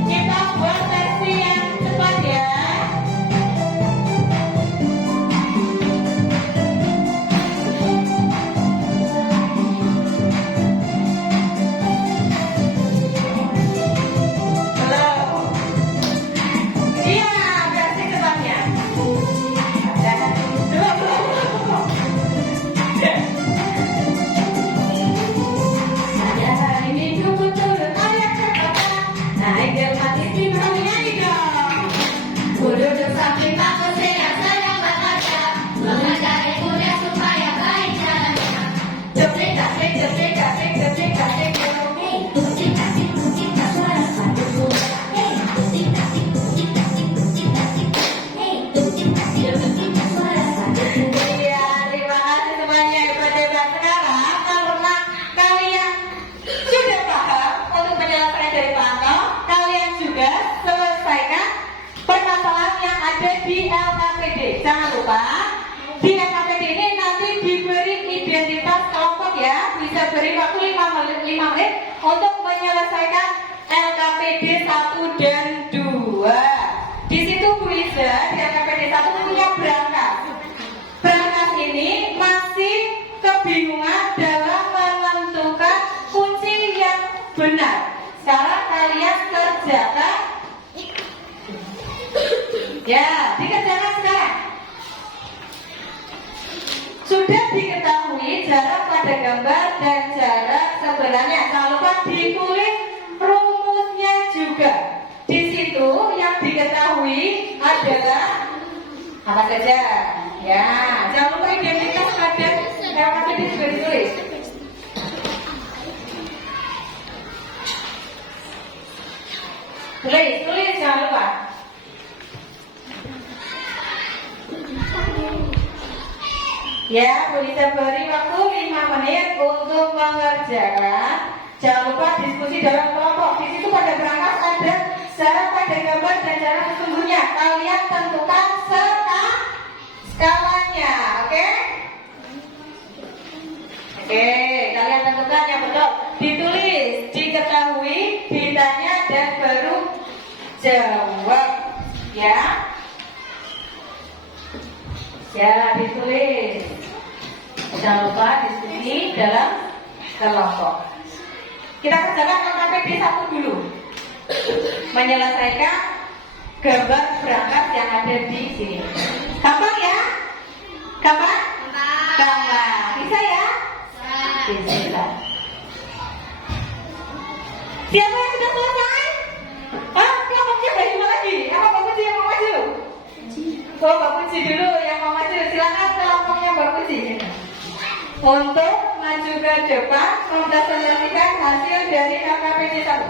kita buat versi yang cepat ya. Belum. Iya, versi cepatnya. Belum. Pada hari Minggu ku turun ayah ke kota, naik kemat istimewa, nyanyi dong. Ku duduk samping Pak Kusir yang sedang bekerja, Mencari kuda supaya baik jalannya. tusik tasik, tusik tasik, tusik tasik. Hey, tusik tasik, tusik tasik. Suara sepatu kuda. Hey, tusik tasik, tusik tasik, tusik tasik. Hey, tusik tasik, tusik tasik. Suara sepatu kuda. Iya, terima kasih semuanya hebat-hebat. Sekarang karena kalian sudah paham untuk penyelesaian dari Pak Ano, kalian juga selesaikan permasalahan yang ada di LKPD. Jangan lupa di LKPD ini nanti diberi identitas kelompok ya, bisa beri waktu 5 menit untuk menyelesaikan LKPD 1 dan 2. Di situ Bu Iza di LKPD 1 punya berangkas. Berangkas ini masih kebingungan dalam menentukan kunci yang benar. Sekarang kalian kerjakan. Ya, dikerjakan sekarang. Sudah diketahui jarak pada gambar dan jarak sebelahnya. Jangan lupa ditulis rumusnya juga. Di situ yang diketahui adalah apa saja. Ya, jangan lupa identitas pada LKPD juga ditulis. Tulis, jangan lupa. Ya, bisa beri waktu 5 menit untuk mengerjakan. Jangan lupa diskusi dalam kelompok. Di situ pada berangkas ada jarak pada gambar dan jarak sesungguhnya. Kalian tentukan skalanya, oke? Oke, kalian tentukan yang betul. Ditulis, diketahui, ditanya dan baru jawab, ya. Ya, ditulis. Jangan lupa diskusi dalam kelompok. Kita kerjakan LKPD 1 dulu. Menyelesaikan gambar berangkas yang ada di sini. Gampang ya? Gampang? Gampang. Bisa ya? Bisa. Siapa yang sudah selesai? Hah? Kelompoknya bagi mana lagi? Apa Mbak Puji yang mau maju? Oh, Mbak Puji dulu yang mau maju. Silakan kelompoknya Mbak Puji. Untuk maju ke depan, mempresentasikan hasil dari LKPD 1.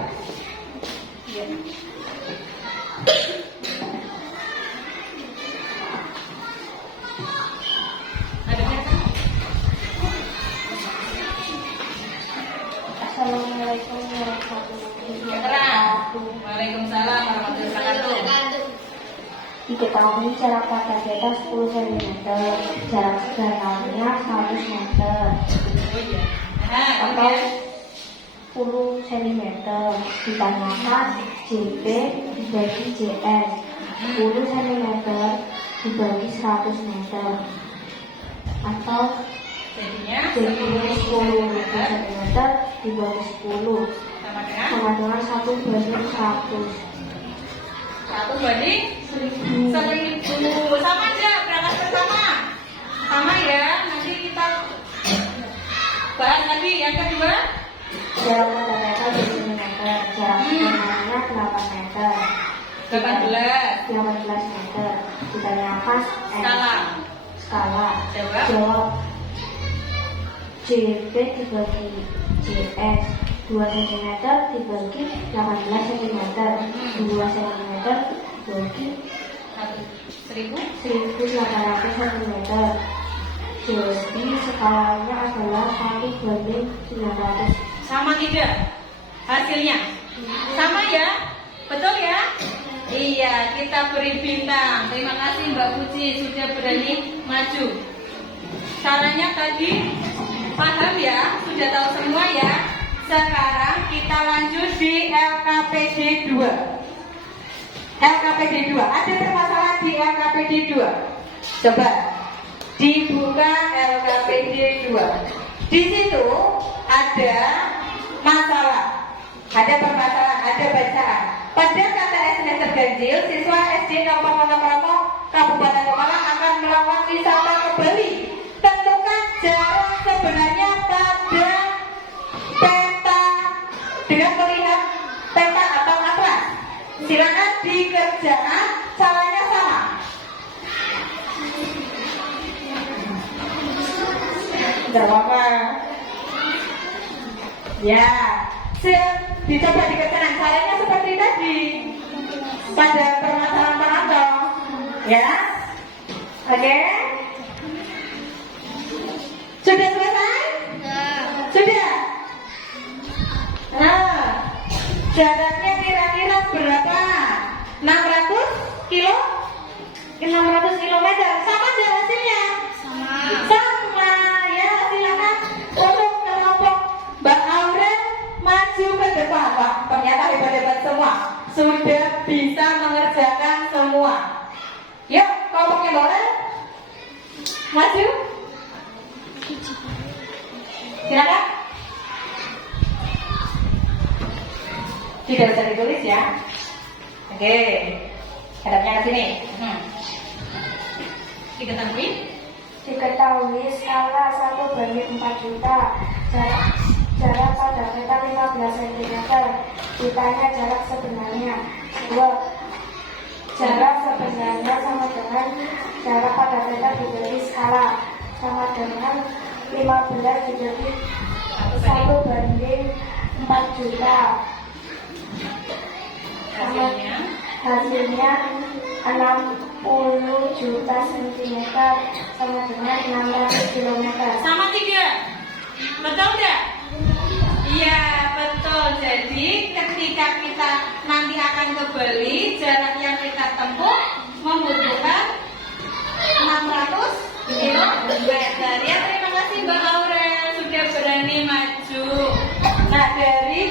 Assalamualaikum warahmatullahi wabarakatuh. Waalaikumsalam warahmatullahi wabarakatuh. Diketahui jarak pada beta 10 cm, jarak sebenarnya 100 meter atau 10 cm. Ditanyakan JP dibagi JS. 10 cm dibagi 100 meter atau Jadinya jadi 10 cm dibagi 10 sama dengan sama dengan 1 banding 100. 1 banding 1000. Sama aja berangkat pertama. Sama ya. Nanti kita bahas lagi yang kedua. Jarak pada meter 20 meter, jarak sebenarnya 8 meter, 18 meter. Ditanya apa? Skala. Jawab. JP dibagi JS 2 cm dibagi 18 cm 2 cm dibagi 1800 cm. Jadi skalanya adalah 1 banding 900. Sama tidak hasilnya? Sama ya? Betul ya? Iya, kita beri bintang. Terima kasih Mbak Puji sudah berani maju. Caranya tadi paham ya? Sudah tahu semua ya? Sekarang kita lanjut di LKPD 2. LKPD 2. Ada permasalahan di LKPD 2? Coba dibuka LKPD 2. Di situ ada masalah, ada permasalahan, ada bacaan. Pada KTS semester ganjil, siswa SD 0,0 Kabupaten Pemalang akan melakukan wisata ke Bali. Tentukan jarak sebenarnya pada peta dengan melihat peta atau atlas. Silakan dikerjakan, caranya sama. Tidak apa-apa. Ya, dicoba dikerjakan caranya seperti tadi pada permasalahan penonton. Ya, oke. Sudah selesai? Sudah. Nah, jaraknya kira-kira berapa? 600 kilo? 600 kilometer. Sama aja hasilnya? Sama. Ya, silakan untuk kelompok Mbak Aurel maju ke depan. Wah, ternyata hebat-hebat semua. Sudah bisa mengerjakan semua. Yuk, kelompoknya Mbak Aurel maju. Silakan. Tidak bisa ditulis ya. Oke, hadapnya ke sini. Diketahui skala 1 banding 4 juta. Jarak pada peta 15 cm. Ditanya jarak sebenarnya. Jawab. Jarak sebenarnya sama dengan jarak pada peta dibagi skala sama dengan 15 dibagi 1 banding 4 juta. Hasilnya 60 juta cm sama dengan 600 km. Sama tidak? Betul tidak? Iya, betul. Jadi ketika kita nanti akan ke Bali, jarak yang kita tempuh membutuhkan 600 km. Ya, terima kasih Mbak Aurel sudah berani maju. Nah, dari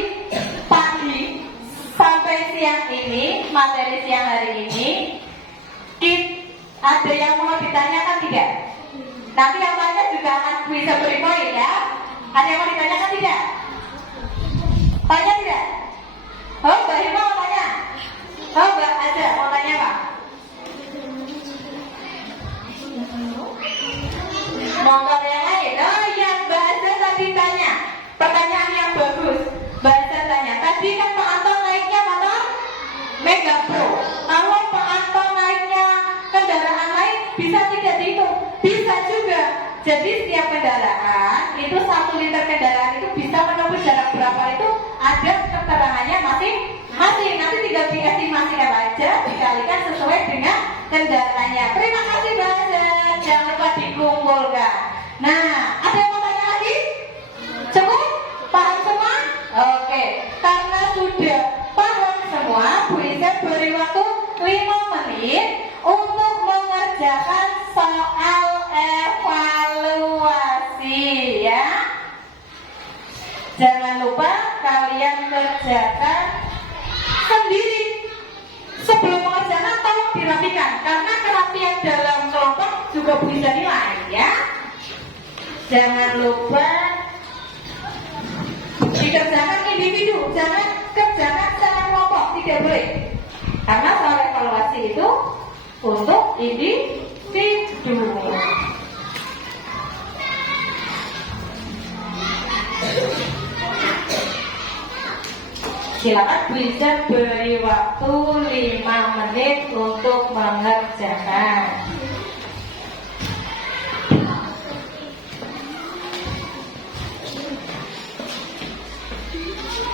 pagi sampai siang ini, materi siang hari ini, ada yang mau ditanyakan tidak? Nanti yang tanya juga akan bisa beri poin ya. Ada yang mau ditanyakan tidak? Tanya tidak? Oh, Mbak Hima mau tanya? Oh, Mbak Aja mau tanya Pak? Mau tanya yang lain? Oh iya, Mbak Aja tadi tanya. Pertanyaan yang bagus. Mbak Aja tanya, tadi kan Pak Anton naiknya motor Mega Pro. Kalau Pak Anton naiknya kendaraan lain, bisa tidak dihitung? Bisa juga. Jadi setiap kendaraan itu 1 liter kendaraan itu bisa menempuh jarak berapa itu ada keterangannya masing-masing. Nanti tinggal diestimasikan aja, dikalikan sesuai dengan kendaraannya. Terima kasih Mbak Aja. Jangan lupa dikumpulkan. Nah, ada yang mau tanya lagi? Cukup? Paham semua? Oke. Karena sudah paham semua, Bu Iza beri waktu 5 menit untuk mengerjakan soal evaluasi ya. Jangan lupa kalian kerjakan sendiri. Sebelum mengerjakan tolong dirapikan karena kerapian dalam kelompok juga bisa nilai ya. Jangan lupa dikerjakan individu, jangan kerjakan secara kelompok, tidak boleh. Karena soal evaluasi itu untuk individu. Silakan bisa beri waktu 5 menit untuk mengerjakan.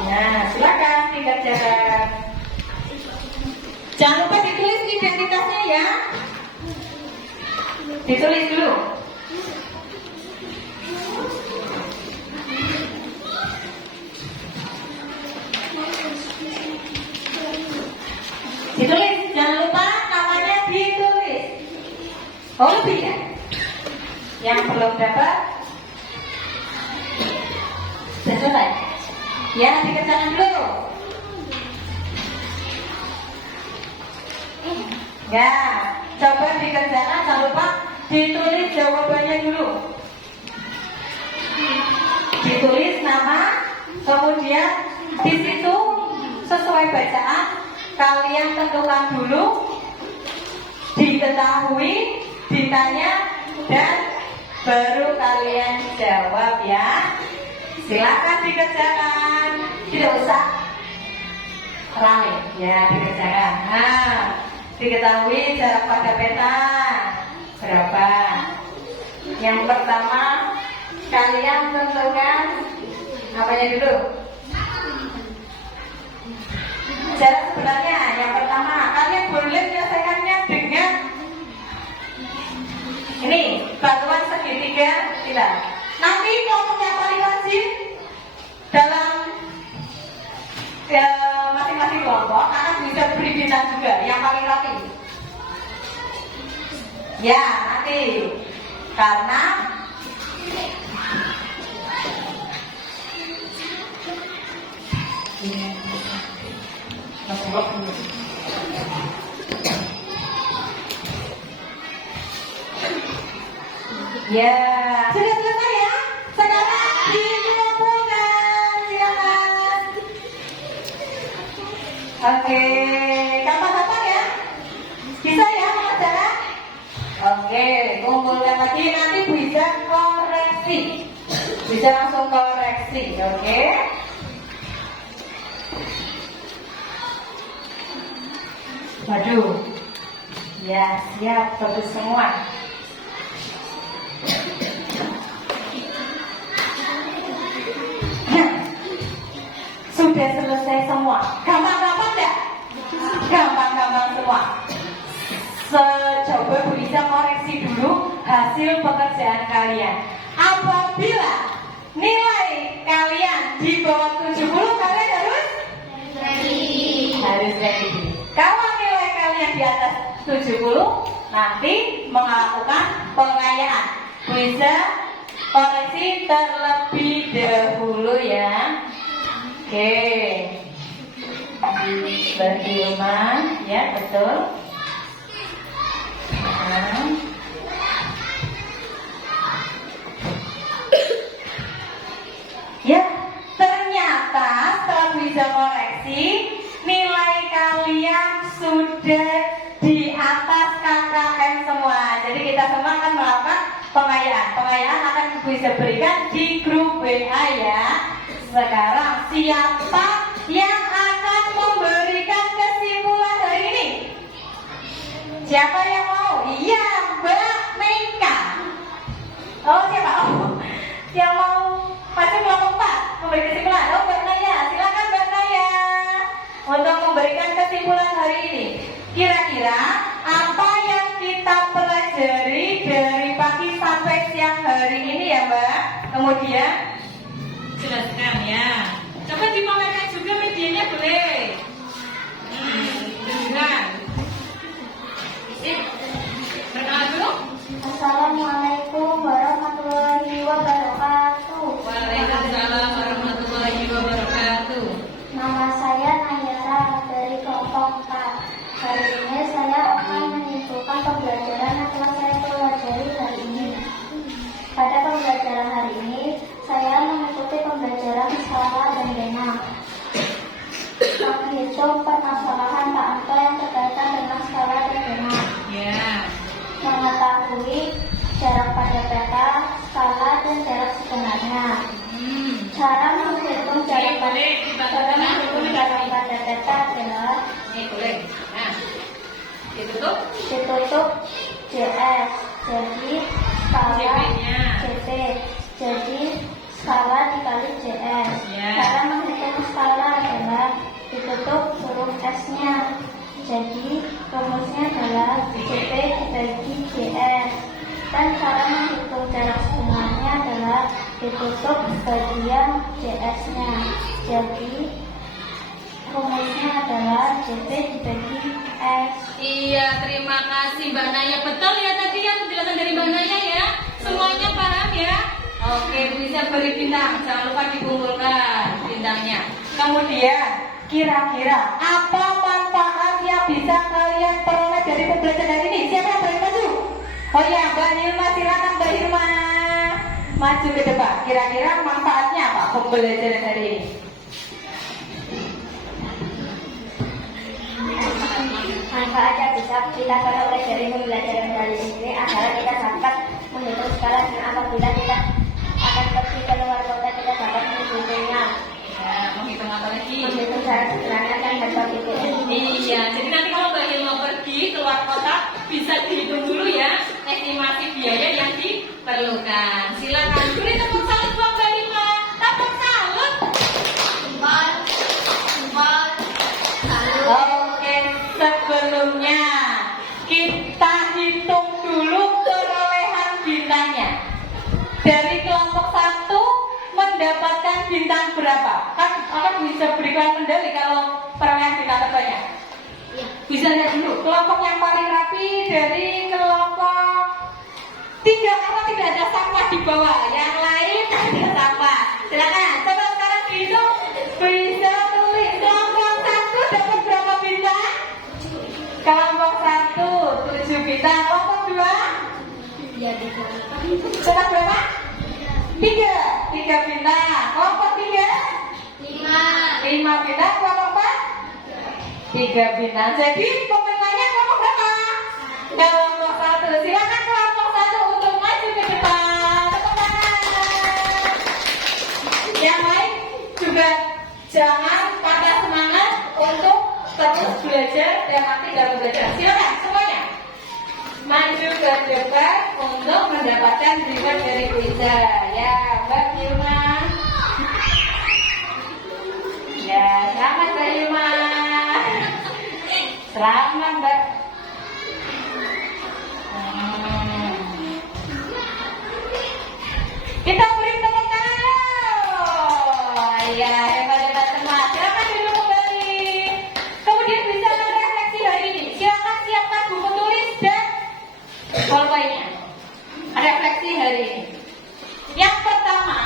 Nah, silakan dikerjakan. Jangan lupa ditulis identitasnya ya. Ditulis dulu. Ditulis, jangan lupa namanya ditulis. Oh lebih ya? Yang belum dapat sudah selesai. Ya, dikerjakan dulu. Ya, coba dikerjakan, jangan lupa ditulis jawabannya dulu. Ditulis nama, kemudian di situ sesuai bacaan kalian tentukan dulu, diketahui, ditanya, dan baru kalian jawab ya. Silakan dikerjakan, tidak usah rame ya, dikerjakan. Nah, diketahui jarak pada peta berapa. Yang pertama kalian tentukan apanya dulu? Jarak sebenarnya yang pertama kalian boleh menyelesaikannya dengan ini batuan segitiga tidak. Nanti kelompok yang paling wajib dalam masing-masing kelompok akan bisa beri bintang juga yang paling rapi. Ya nanti karena ya sudah selesai ya. Sekarang dikumpulkan, silakan. Oke, gampang-gampang ya. Bisa ya mengerjakan? Oke, kumpulkan lagi nanti bisa koreksi. Bisa langsung koreksi, oke? Waduh, ya siap, bagus semua. Sudah selesai semua. Gampang-gampang enggak? Gampang-gampang semua. Coba bisa koreksi dulu hasil pekerjaan kalian. Apabila nilai kalian di bawah 70, kalian harus ready. Kalau nilai kalian di atas 70, nanti melakukan pengayaan. Bisa koreksi terlebih dahulu ya. Oke, bagi 5 ya, betul. Ya, ternyata setelah bisa koreksi, nilai kalian sudah di atas KKM semua. Jadi kita semua akan melakukan pengayaan. Pengayaan akan bisa berikan di grup WA ya. Sekarang siapa yang akan memberikan kesimpulan hari ini? Siapa yang mau? Iya, Mbak Meka. Oh siapa? Oh, yang mau masuk kelompok 4 memberi kesimpulan. Oh Mbak Naya, silakan Mbak Naya untuk memberikan kesimpulan hari ini. Kira-kira apa yang kita pelajari dari pagi sampai siang hari ini ya Mbak? Kemudian jelaskan ya. Coba dipamerkan juga medianya boleh. Dengar. Perkenalan dulu. Assalamualaikum warahmatullahi wabarakatuh. Waalaikumsalam warahmatullahi wabarakatuh. Nama saya Nayara dari kelompok 4. Hari ini saya akan tentang skala dan bena. Menghitung permasalahan Pak Anto yang berkaitan dengan skala dan bena. Ya. Mengetahui jarak pada peta, skala, dan jarak sebenarnya. Cara menghitung jarak pada peta adalah Nah, ditutup. ditutup JS, jadi skala JP-nya. JP, jadi skala dikali JS. Ya. Cara menghitung skala adalah ditutup huruf S-nya, jadi rumusnya adalah JP dibagi JS. Dan cara menghitung jarak sebenarnya adalah ditutup bagian JS-nya, jadi rumusnya adalah JP dibagi S. Iya, terima kasih Mbak Naya. Betul ya tadi yang penjelasan dari Mbak Naya ya? Semuanya paham ya? Oke, bisa beri bintang. Jangan lupa dikumpulkan bintangnya. Kemudian, kira-kira apa manfaat yang bisa kalian peroleh dari pembelajaran hari ini? Siapa yang berani maju? Oh ya, Mbak Hilma, silakan Mbak Hilma. Maju ke depan. Kira-kira manfaatnya apa pembelajaran hari ini? Manfaatnya bisa kita peroleh dari pembelajaran kali ini adalah kita dapat menghitung skala, dan apabila kita akan pergi ke luar kota kita dapat menghitungnya. Ya, menghitung apa lagi? Menghitung jarak sebenarnya kan dapat itu. Iya, jadi nanti kalau Mbak Hilma pergi keluar kota bisa dihitung dulu ya estimasi biaya yang diperlukan. Silakan beri tepuk salut buat Mbak Hilma. Tepuk salut. Oke, sebelumnya kita hitung dulu perolehan bintangnya. Dari kelompok 1 mendapatkan bintang berapa? Kan akan bisa berikan medali kalau perolehan bintang terbanyak. Bisa lihat dulu kelompok yang paling rapi dari kelompok 3 karena tidak ada sampah di bawah. Yang lain ada sampah. Silakan. Coba sekarang dihitung. Bisa tulis kelompok 1 dapat berapa bintang? Kelompok 1 7 bintang. Kelompok 2 dapat berapa? 3 bintang. Kelompok 3 5 bintang. Kelompok 4 3 bintang. Jadi pemenangnya kelompok berapa? Kelompok 1. Silakan kelompok 1 untuk maju ke depan. Tepuk tangan. Yang lain juga jangan patah semangat untuk terus belajar dan aktif dalam belajar. Silakan semuanya maju ke depan untuk mendapatkan reward dari Quiza. Ya, Mbak Hilma. Ya, selamat Mbak Hilma. Selamat Mbak. Kita beri tepuk tangan. Ya, hebat-hebat semua. Silakan duduk kembali. Kemudian bisa merefleksi hari ini. Silakan siapkan buku tulis dan pulpennya. Refleksi hari ini. Yang pertama,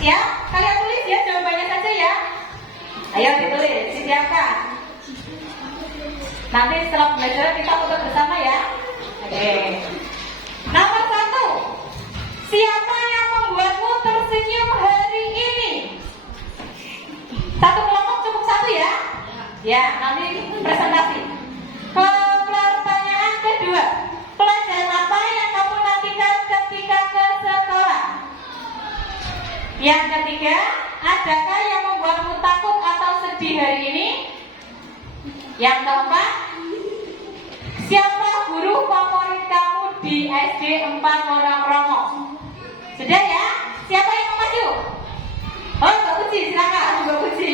ya, kalian tulis ya jawabannya saja ya. Ayo ditulis, disiapkan. Nanti setelah belajar kita foto bersama ya. Oke. Nomor 1. Siapa yang membuatmu tersenyum hari ini? Satu kelompok cukup 1 ya. Ya, nanti presentasi. Pertanyaan kedua. Pelajaran apa yang kamu nantikan ketika ke sekolah? Yang ketiga, adakah yang membuatmu takut atau sedih hari ini? Yang keempat, siapa guru favorit kamu di SD 4 Wonokromo? Sudah ya? Siapa yang mau maju? Oh, Mbak Puji, silakan Mbak Puji.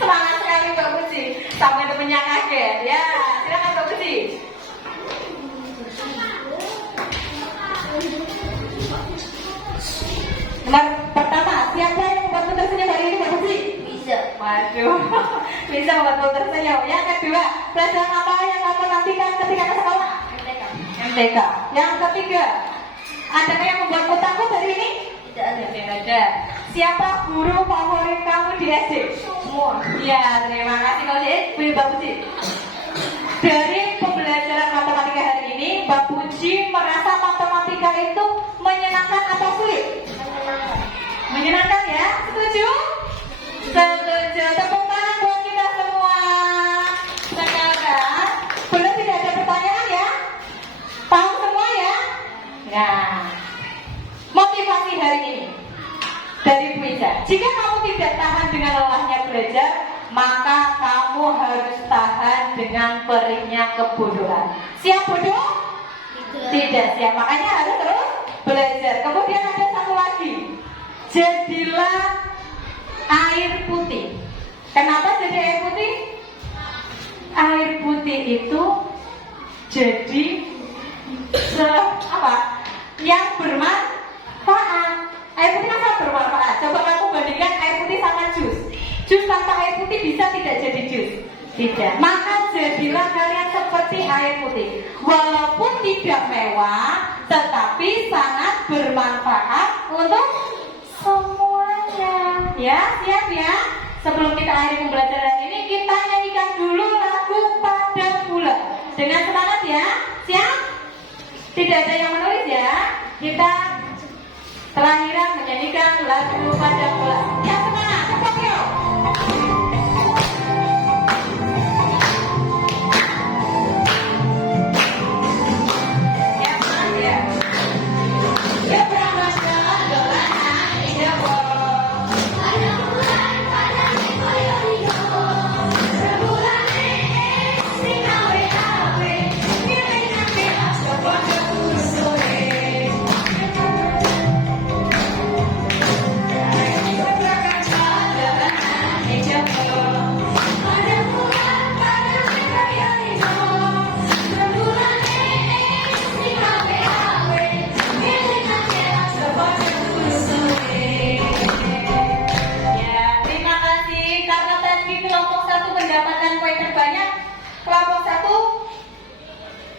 Semangat sekali Mbak Puji. Sampai temennya kaget. Ya, silakan Mbak Puji. Nomor pertama, siapa yang membuatmu tersenyum hari ini Mbak Puji? Bisa. Waduh, bisa membuatmu tersenyum. Yang kedua, pelajaran apa yang kamu nantikan ketika ke sekolah? MTK. Yang ketiga, adakah yang membuatmu takut hari ini? Tidak ada. Siapa guru favorit kamu di SD? Semua. Ya, terima kasih Mbak Puji. Dari pembelajaran matematika hari ini, Mbak Puji merasa matematika itu menyenangkan atau sulit? Menyenangkan ya? Setuju? Setuju? Setuju. Tepuk tangan buat kita semua. Sekarang belum tidak ada pertanyaan ya? Paham semua ya? Nah, motivasi hari ini dari Bu Ica. Jika kamu tidak tahan dengan lelahnya belajar, maka kamu harus tahan dengan perihnya kebodohan. Siap bodoh? Tidak siap. Makanya harus terus belajar. Kemudian ada satu lagi. Jadilah air putih. Kenapa jadi air putih? Air putih itu jadi yang bermanfaat. Air putih kan sangat bermanfaat. Coba kamu bandingkan air putih sama jus. Jus tanpa air putih bisa tidak jadi jus? Tidak. Maka jadilah kalian seperti air putih. Walaupun tidak mewah, tetapi sangat bermanfaat untuk semuanya. Ya, siap ya? Sebelum kita akhiri pembelajaran ini, kita nyanyikan dulu lagu Pada Bulan. Dengan semangat ya? Siap? Tidak ada yang menulis ya? Kita terakhiran menyanyikan lagu Pada Bulan. Yang semangat, cepat yuk!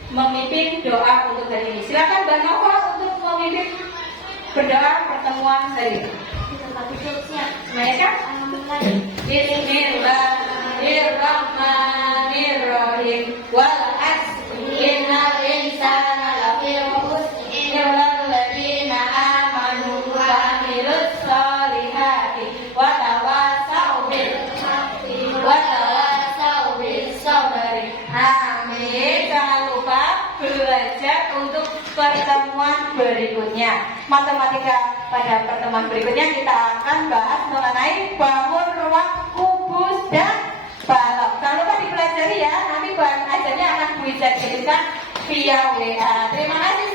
Memimpin doa untuk hari ini. Silakan Mbak Nova untuk memimpin berdoa pertemuan hari ini. Bismillahirrahmanirrahim. Wal asri innal insana lafi khusr illa alladziina aamanu wa 'amilus shalihati wa tawassaw bil haqqi wa tawassaw bis sabri. Amin. Jangan lupa belajar untuk pertemuan berikutnya. Matematika pada pertemuan berikutnya kita akan bahas mengenai bangun ruang kubus dan balok. Jangan lupa dipelajari ya. Nanti bahan ajarnya akan Bu Ica kirimkan via WA. Terima kasih.